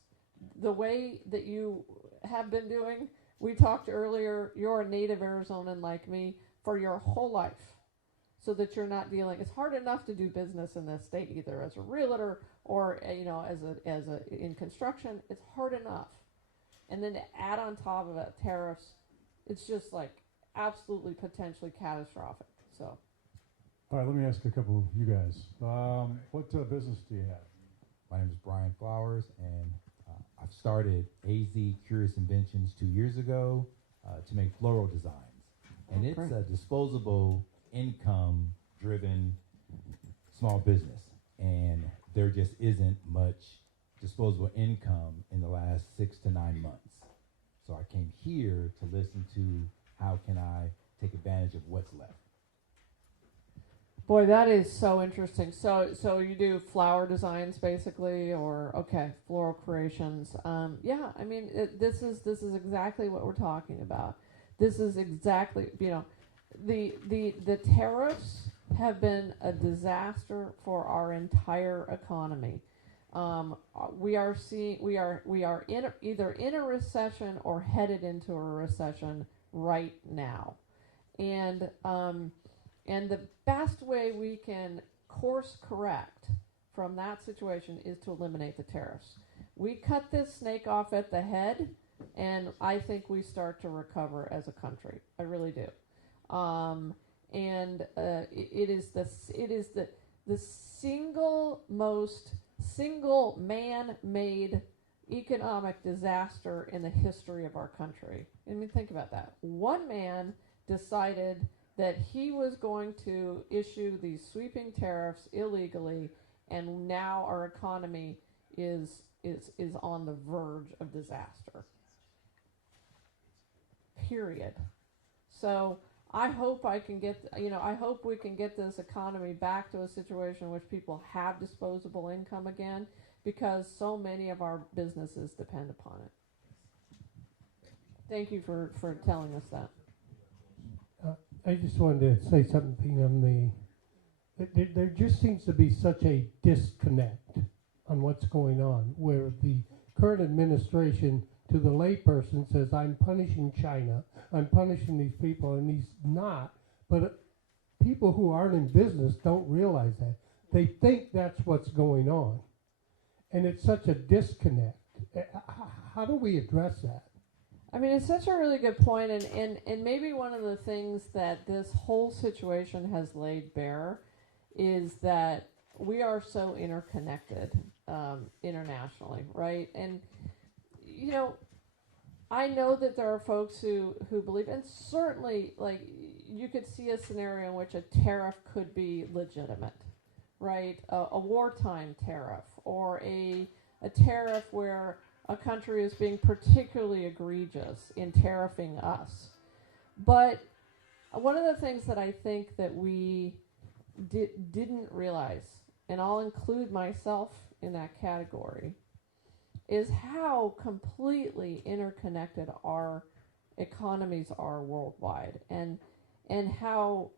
the way that you have been doing. We talked earlier, you're a native Arizonan like me for your whole life, so that you're not dealing. It's hard enough to do business in this state, either as a realtor or in construction. It's hard enough, and then to add on top of it tariffs, it's just like absolutely potentially catastrophic. So, all right, let me ask a couple of you guys. What business do you have? My name is Brian Flowers, and I've started AZ Kris Inventions 2 years ago to make floral designs, and it's a disposable income-driven small business. And there just isn't much disposable income in the last 6 to 9 months. So I came here to listen to how can I take advantage of what's left. Boy, that is so interesting. So you do flower designs basically, or okay, floral creations. Yeah, I mean, this is exactly what we're talking about. This is exactly, the tariffs have been a disaster for our entire economy. We are either in a recession or headed into a recession right now, and the best way we can course correct from that situation is to eliminate the tariffs. We cut this snake off at the head, and I think we start to recover as a country. I really do. It is the single man-made economic disaster in the history of our country. I mean, think about that. One man decided that he was going to issue these sweeping tariffs illegally, and now our economy is on the verge of disaster. Period. So I hope I hope we can get this economy back to a situation in which people have disposable income again, because so many of our businesses depend upon it. Thank you for telling us that. I just wanted to say something on there just seems to be such a disconnect on what's going on, where the current administration to the layperson says, I'm punishing China, I'm punishing these people, and he's not. But people who aren't in business don't realize that. They think that's what's going on. And it's such a disconnect. How do we address that? I mean, it's such a really good point, and maybe one of the things that this whole situation has laid bare is that we are so interconnected internationally, right? And, I know that there are folks who believe, and certainly, like, you could see a scenario in which a tariff could be legitimate, right? A wartime tariff, or a tariff where a country is being particularly egregious in tariffing us. But one of the things that I think that we didn't realize, and I'll include myself in that category, is how completely interconnected our economies are worldwide, and how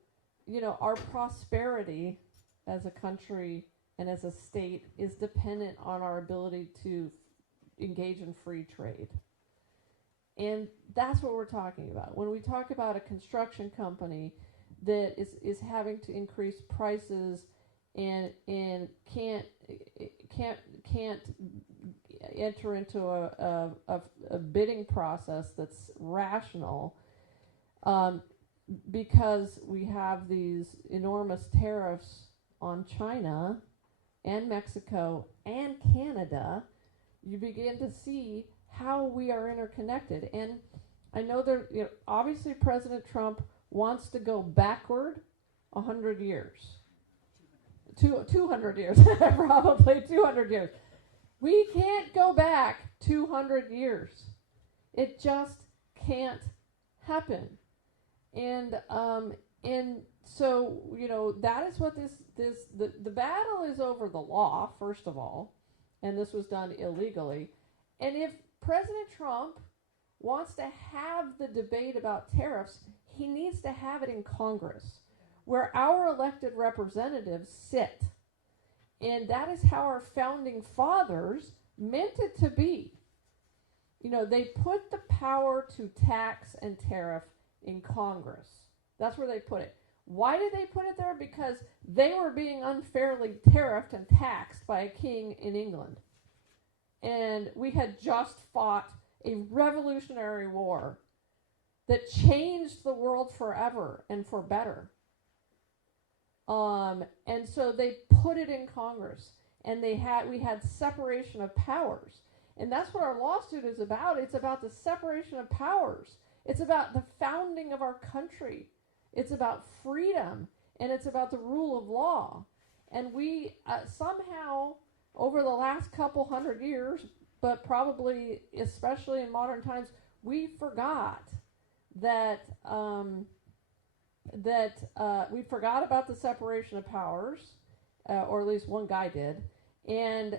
our prosperity as a country and as a state is dependent on our ability to engage in free trade. And that's what we're talking about. When we talk about a construction company that is having to increase prices and can't enter into a bidding process that's rational, because we have these enormous tariffs on China and Mexico and Canada, you begin to see how we are interconnected. And I know there, obviously President Trump wants to go backward 100 years. 200 years, probably 200 years. We can't go back 200 years. It just can't happen. And so, that is what the battle is over the law, first of all, and this was done illegally. And if President Trump wants to have the debate about tariffs, he needs to have it in Congress, where our elected representatives sit. And that is how our founding fathers meant it to be. They put the power to tax and tariff in Congress. That's where they put it. Why did they put it there? Because they were being unfairly tariffed and taxed by a king in England. And we had just fought a revolutionary war that changed the world forever and for better. And so they put it in Congress, and we had separation of powers. And that's what our lawsuit is about. It's about the separation of powers. It's about the founding of our country. It's about freedom, and it's about the rule of law. And we somehow, over the last couple hundred years, but probably especially in modern times, we forgot that we forgot about the separation of powers, or at least one guy did, and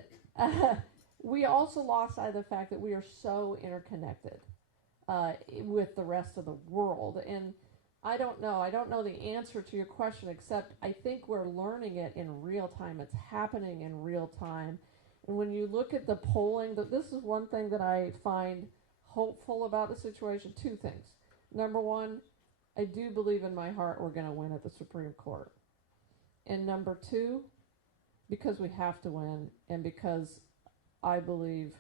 we also lost sight of the fact that we are so interconnected with the rest of the world. And I don't know the answer to your question, except I think we're learning it in real time. It's happening in real time. And when you look at the polling, this is one thing that I find hopeful about the situation. Two things. Number one, I do believe in my heart we're going to win at the Supreme Court. And number two, because we have to win, and because I believe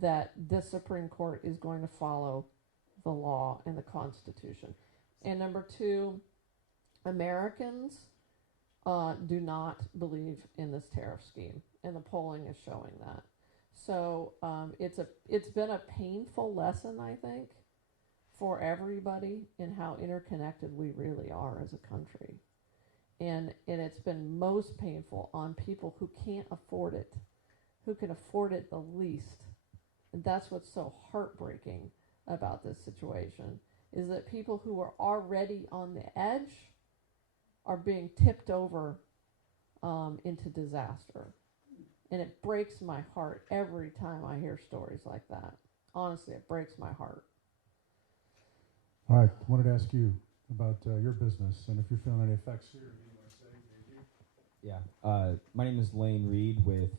that this Supreme Court is going to follow the law and the Constitution. And number two, Americans do not believe in this tariff scheme, and the polling is showing that. So it's been a painful lesson, I think, for everybody in how interconnected we really are as a country. And it's been most painful on people who can't afford it, who can afford it the least. And that's what's so heartbreaking about this situation, is that people who are already on the edge are being tipped over into disaster. And it breaks my heart every time I hear stories like that. Honestly, it breaks my heart. All right, I wanted to ask you about your business and if you're feeling any effects here. Do you want to say, AG? Yeah, my name is Lane Reed with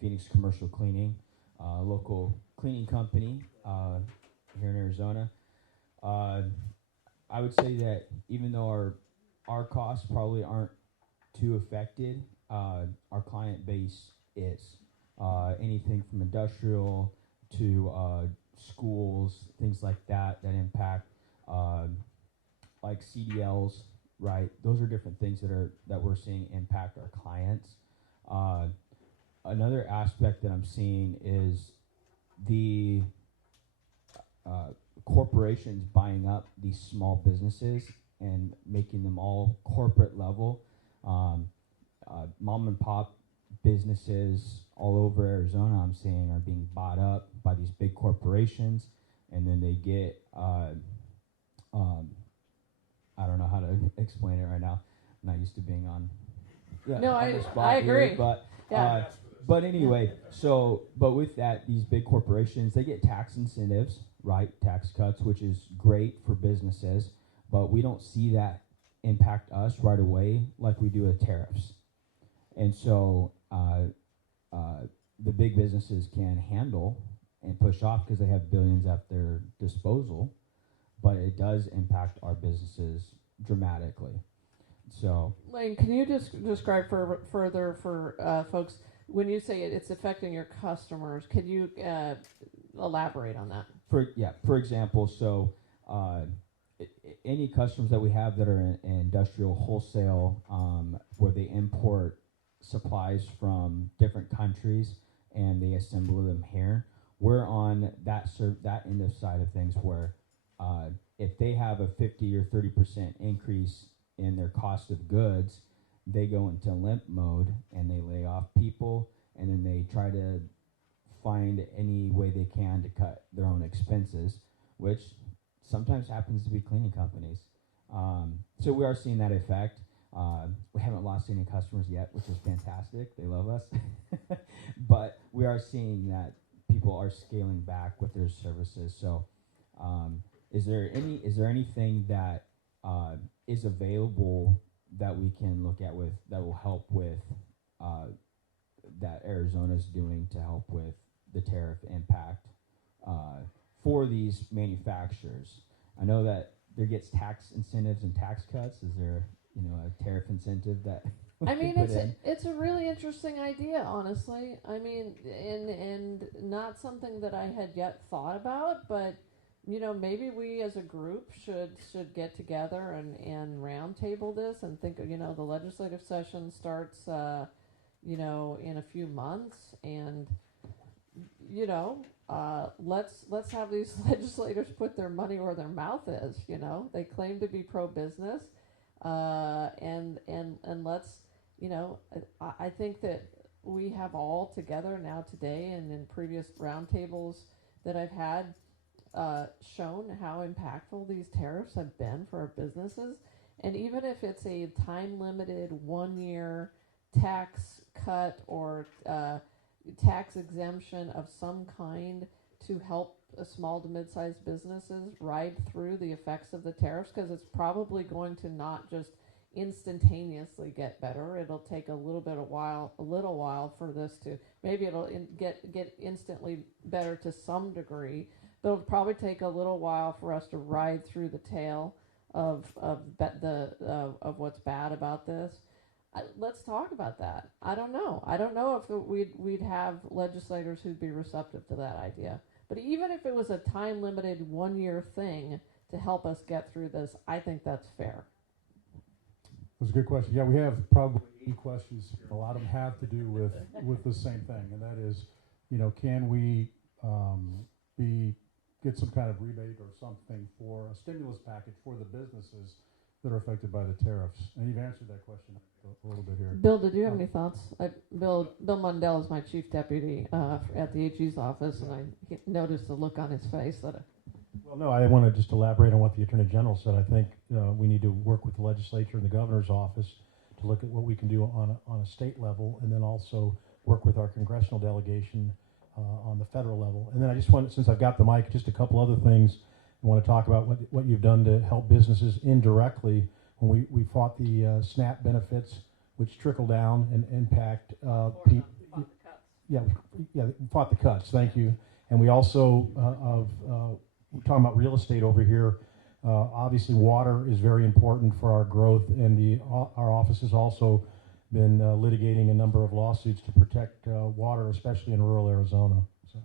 Phoenix Commercial Cleaning, a local cleaning company here in Arizona. I would say that even though our costs probably aren't too affected, our client base is. Anything from industrial to schools, things like that impact, like CDLs, right? Those are different things that we're seeing impact our clients. Another aspect that I'm seeing is the corporations buying up these small businesses and making them all corporate level. Mom and pop businesses all over Arizona, I'm seeing, are being bought up by these big corporations, and then they get I don't know how to explain it right now. I'm not used to being on No, on the spot I agree. here, but Yeah. but anyway, but with that, these big corporations, they get tax incentives, right? Tax cuts, which is great for businesses, but we don't see that impact us right away like we do with tariffs. And so the big businesses can handle and push off because they have billions at their disposal, but it does impact our businesses dramatically. So, Lane, can you just describe further for folks, when you say it's affecting your customers, could you elaborate on that? For example, so any customers that we have that are in industrial wholesale, where they import supplies from different countries and they assemble them here, we're on that end of side of things where if they have a 50 or 30% increase in their cost of goods, they go into limp mode and they lay off people, and then they try to find any way they can to cut their own expenses, which sometimes happens to be cleaning companies. So we are seeing that effect. We haven't lost any customers yet, which is fantastic. They love us. But we are seeing that people are scaling back with their services. So is there anything that is available that we can look at that will help with that Arizona's doing to help with the tariff impact for these manufacturers? I know that there gets tax incentives and tax cuts. Is there a tariff incentive that I mean, it's a really interesting idea, honestly. I mean, and not something that I had yet thought about, but maybe we as a group should get together and roundtable this and think. The legislative session starts, in a few months, and let's have these legislators put their money where their mouth is. They claim to be pro-business, and let's I think that we have all together now today and in previous roundtables that I've had shown how impactful these tariffs have been for our businesses. And even if it's a time-limited 1-year tax cut or tax exemption of some kind to help small to mid-sized businesses ride through the effects of the tariffs, because it's probably going to not just instantaneously get better. It'll take a little while for this to, maybe it'll get instantly better to some degree, but it'll probably take a little while for us to ride through the tail of what's bad about this. Let's talk about that. I don't know if we'd have legislators who'd be receptive to that idea. But even if it was a time-limited 1-year thing to help us get through this, I think that's fair. That's a good question. Yeah, we have probably 80 questions here. A lot of them have to do with the same thing, and that is, can we get some kind of rebate or something for a stimulus package for the businesses that are affected by the tariffs? And you've answered that question a little bit here. Bill, did you have any thoughts? Bill Mundell is my chief deputy at the AG's office, and I noticed the look on his face that. Well, no, I want to just elaborate on what the Attorney General said. I think we need to work with the legislature and the governor's office to look at what we can do on a state level, and then also work with our congressional delegation on the federal level. And then I just want, since I've got the mic, just a couple other things I want to talk about what you've done to help businesses indirectly. When we fought the SNAP benefits, which trickle down and impact people. Yeah, we fought the cuts. Thank you. And we also we're talking about real estate over here. Obviously, water is very important for our growth, and our office has also been litigating a number of lawsuits to protect water, especially in rural Arizona. So.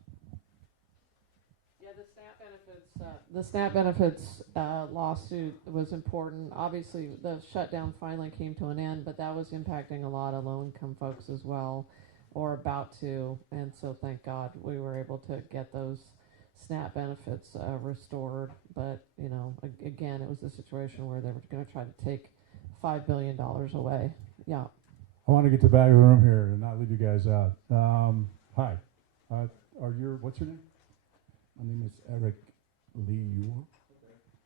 Yeah, the SNAP benefits lawsuit was important. Obviously, the shutdown finally came to an end, but that was impacting a lot of low-income folks as well, or about to. And so, thank God, we were able to get those SNAP benefits restored. But again, it was a situation where they were going to try to take $5 billion away. Yeah. I want to get to the back of the room here and not leave you guys out. Hi. What's your name? My name is Eric Lee.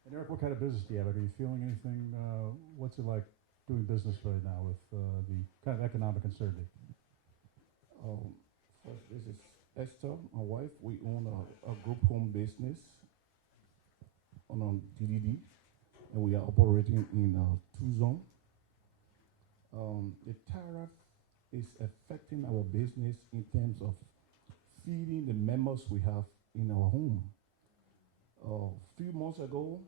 And Eric, what kind of business do you have? Are you feeling anything? What's it like doing business right now with the kind of economic uncertainty? First, this is Esther, my wife. We own a group home business on DDD, and we are operating in 2 zones. The tariff is affecting our business in terms of feeding the members we have in our home. A few months ago,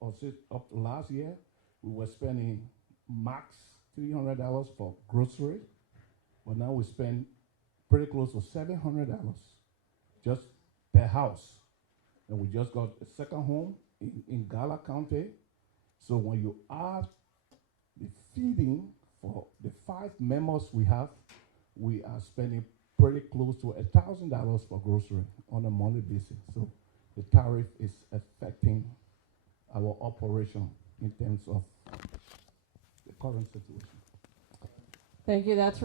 or up to last year, we were spending max $300 for grocery, but now we spend pretty close to $700 just per house. And we just got a second home in Gala County. So when you add the feeding for the 5 members we have, we are spending pretty close to $1,000 for grocery on a monthly basis. So the tariff is affecting our operation in terms of the current situation. Thank you. That's a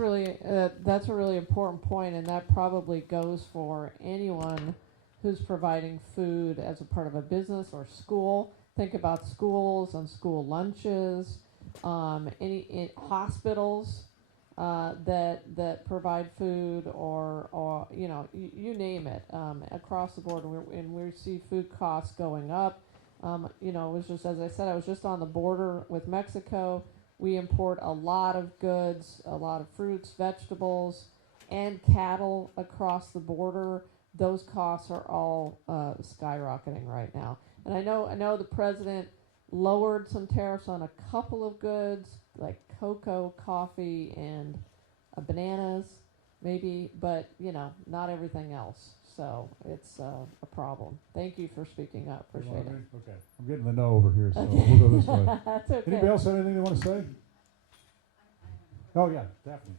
really important point, and that probably goes for anyone who's providing food as a part of a business or school. Think about schools and school lunches, any hospitals that provide food, or you name it, across the board. And we see food costs going up. It was just, as I said, I was just on the border with Mexico. We import a lot of goods, a lot of fruits, vegetables, and cattle across the border. Those costs are all skyrocketing right now. And I know the president lowered some tariffs on a couple of goods, like cocoa, coffee, and bananas, maybe, but not everything else. So it's a problem. Thank you for speaking up. Appreciate it. Okay, I'm getting the no over here, so we'll go this way. That's okay. Anybody else have anything they want to say? Oh yeah, definitely.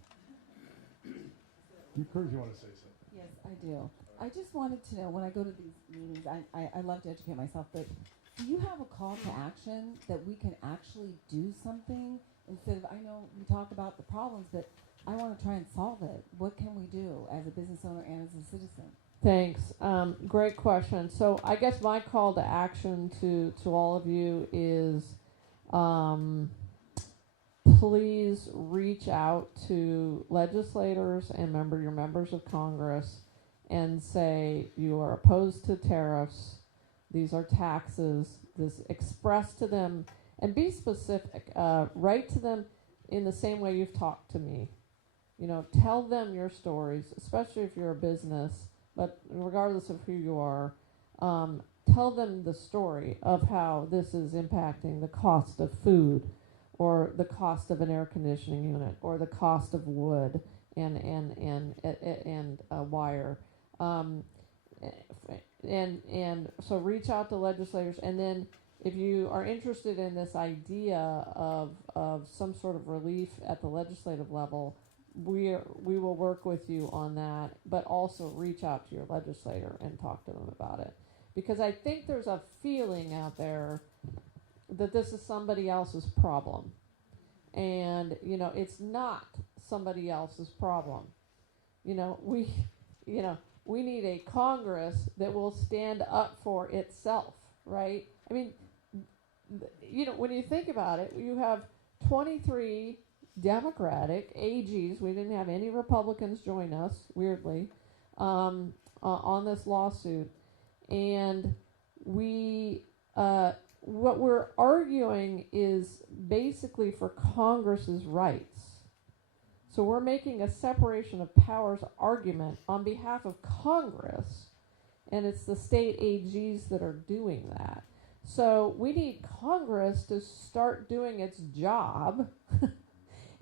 Kris, you want to say something? Yes, I do. I just wanted to know, when I go to these meetings, I love to educate myself, but do you have a call to action that we can actually do something instead of, I know we talk about the problems, but I want to try and solve it. What can we do as a business owner and as a citizen? Thanks. Great question. So I guess my call to action to all of you is please reach out to legislators and your members of Congress and say you are opposed to tariffs. These are taxes. This express to them and be specific. Write to them in the same way you've talked to me. Tell them your stories, especially if you're a business, but regardless of who you are, tell them the story of how this is impacting the cost of food or the cost of an air conditioning unit or the cost of wood and wire. And so reach out to legislators, and then if you are interested in this idea of some sort of relief at the legislative level, we will work with you on that, but also reach out to your legislator and talk to them about it. Because I think there's a feeling out there that this is somebody else's problem. And, it's not somebody else's problem. We need a Congress that will stand up for itself, right? I mean, when you think about it, you have 23 Democratic AGs. We didn't have any Republicans join us, weirdly, on this lawsuit. And what we're arguing is basically for Congress's rights. So we're making a separation of powers argument on behalf of Congress, and it's the state AGs that are doing that. So we need Congress to start doing its job.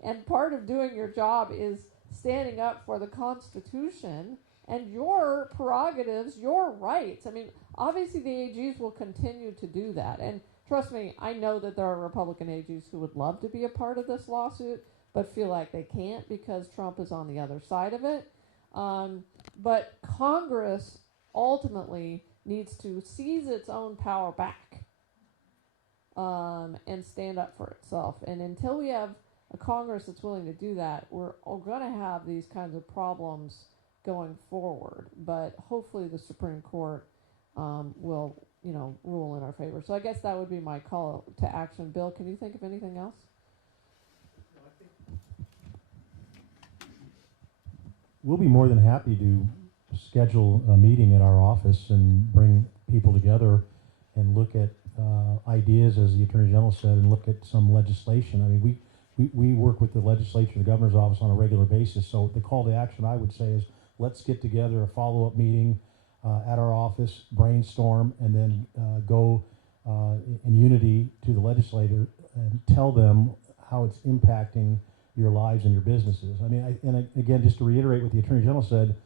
And part of doing your job is standing up for the Constitution and your prerogatives, your rights. I mean, obviously the AGs will continue to do that. And trust me, I know that there are Republican AGs who would love to be a part of this lawsuit, but feel like they can't because Trump is on the other side of it. But Congress ultimately needs to seize its own power back and stand up for itself. And until we have a Congress that's willing to do that, we're going to have these kinds of problems going forward. But hopefully the Supreme Court will, rule in our favor. So I guess that would be my call to action. Bill, can you think of anything else? We'll be more than happy to schedule a meeting at our office and bring people together and look at ideas, as the Attorney General said, and look at some legislation. I mean, we work with the legislature, the governor's office on a regular basis. So the call to action, I would say, is let's get together a follow-up meeting at our office, brainstorm, and then go in unity to the legislator and tell them how it's impacting your lives and your businesses. I mean, again, just to reiterate what the Attorney General said,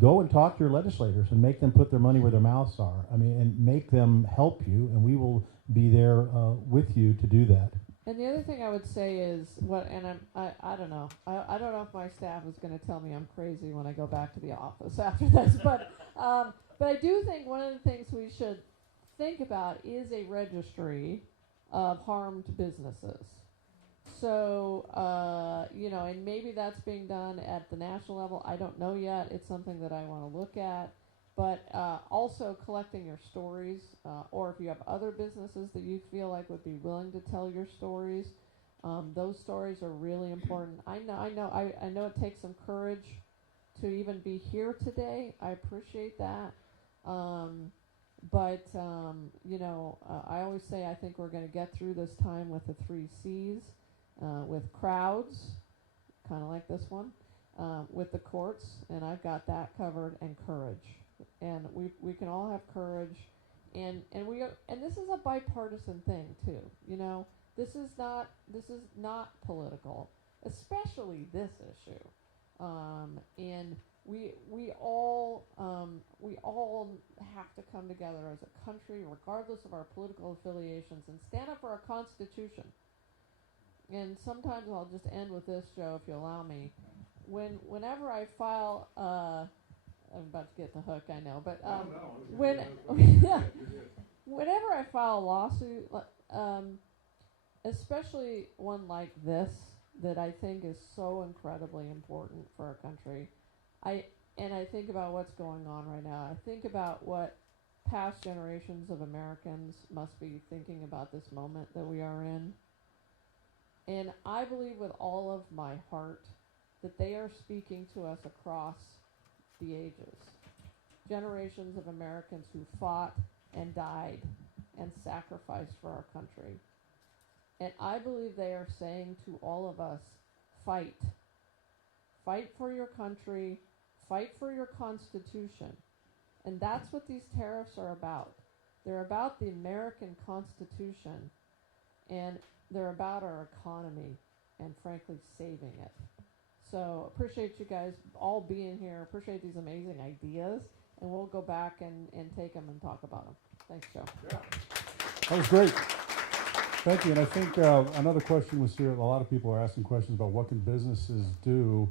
go and talk to your legislators and make them put their money where their mouths are. I mean, and make them help you, and we will be there with you to do that. And the other thing I would say is I don't know. I don't know if my staff is going to tell me I'm crazy when I go back to the office after this, but I do think one of the things we should think about is a registry of harmed businesses. So and maybe that's being done at the national level. I don't know yet. It's something that I want to look at. But also collecting your stories, or if you have other businesses that you feel like would be willing to tell your stories, those stories are really important. I know it takes some courage to even be here today. I appreciate that. But I always say I think we're going to get through this time with the 3 C's, with crowds, kind of like this one, with the courts, and I've got that covered, and courage. And we can all have courage, and this is a bipartisan thing too. This is not political, especially this issue. And we all have to come together as a country, regardless of our political affiliations, and stand up for our Constitution. And sometimes I'll just end with this, Joe, if you allow me. Whenever I file I'm about to get the hook, I know, but whenever I file a lawsuit, especially one like this that I think is so incredibly important for our country. And I think about what's going on right now. I think about what past generations of Americans must be thinking about this moment that we are in. And I believe with all of my heart that they are speaking to us across the ages. Generations of Americans who fought and died and sacrificed for our country. And I believe they are saying to all of us, fight. Fight for your country. Fight for your Constitution. And that's what these tariffs are about. They're about the American Constitution, and they're about our economy and, frankly, saving it. So appreciate you guys all being here. Appreciate these amazing ideas. And we'll go back and take them and talk about them. Thanks, Joe. Yeah, that was great. Thank you. And I think another question was here. A lot of people are asking questions about what can businesses do.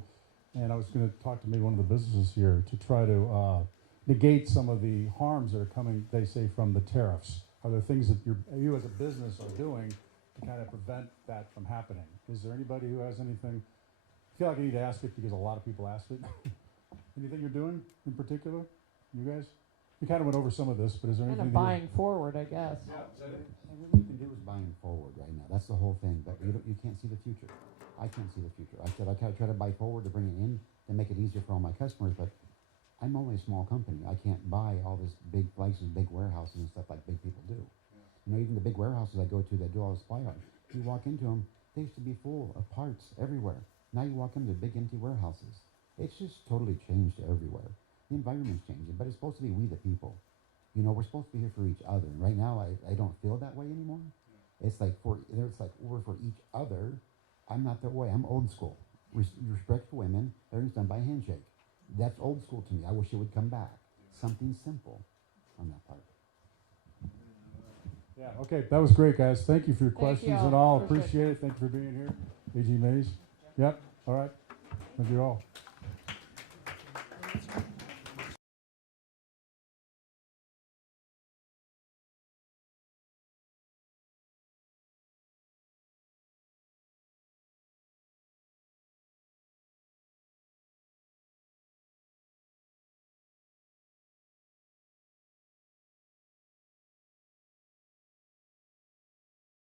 And I was going to talk to maybe one of the businesses here to try to negate some of the harms that are coming, they say, from the tariffs. Are there things that you as a business are doing to kind of prevent that from happening? Is there anybody who has anything? I feel like I need to ask it because a lot of people asked it. Anything you're doing in particular? You guys? We kind of went over some of this, but is there Kind anything? of buying forward, I guess. Yeah, is that it? And what you can do is buying forward right now. That's the whole thing. But you can't see the future. I can't see the future. I said I try to buy forward to bring it in to make it easier for all my customers. But I'm only a small company. I can't buy all this big places, big warehouses and stuff like big people do. Yeah. You know, even the big warehouses I go to that do all the supply items. You walk into them, they used to be full of parts everywhere. Now you walk into big empty warehouses. It's just totally changed everywhere. The environment's changing, but it's supposed to be we the people. You know, we're supposed to be here for each other. And right now, I don't feel that way anymore. Yeah. It's like we're for each other. I'm not that way. I'm old school. Respect for women. Everything's done by handshake. That's old school to me. I wish it would come back. Something simple on that part. Yeah, okay, that was great, guys. Thank you for your Thank you questions all. and all. Appreciate Appreciate it. Thank you for being here. AG Mayes. Yep, all right. Thank you all.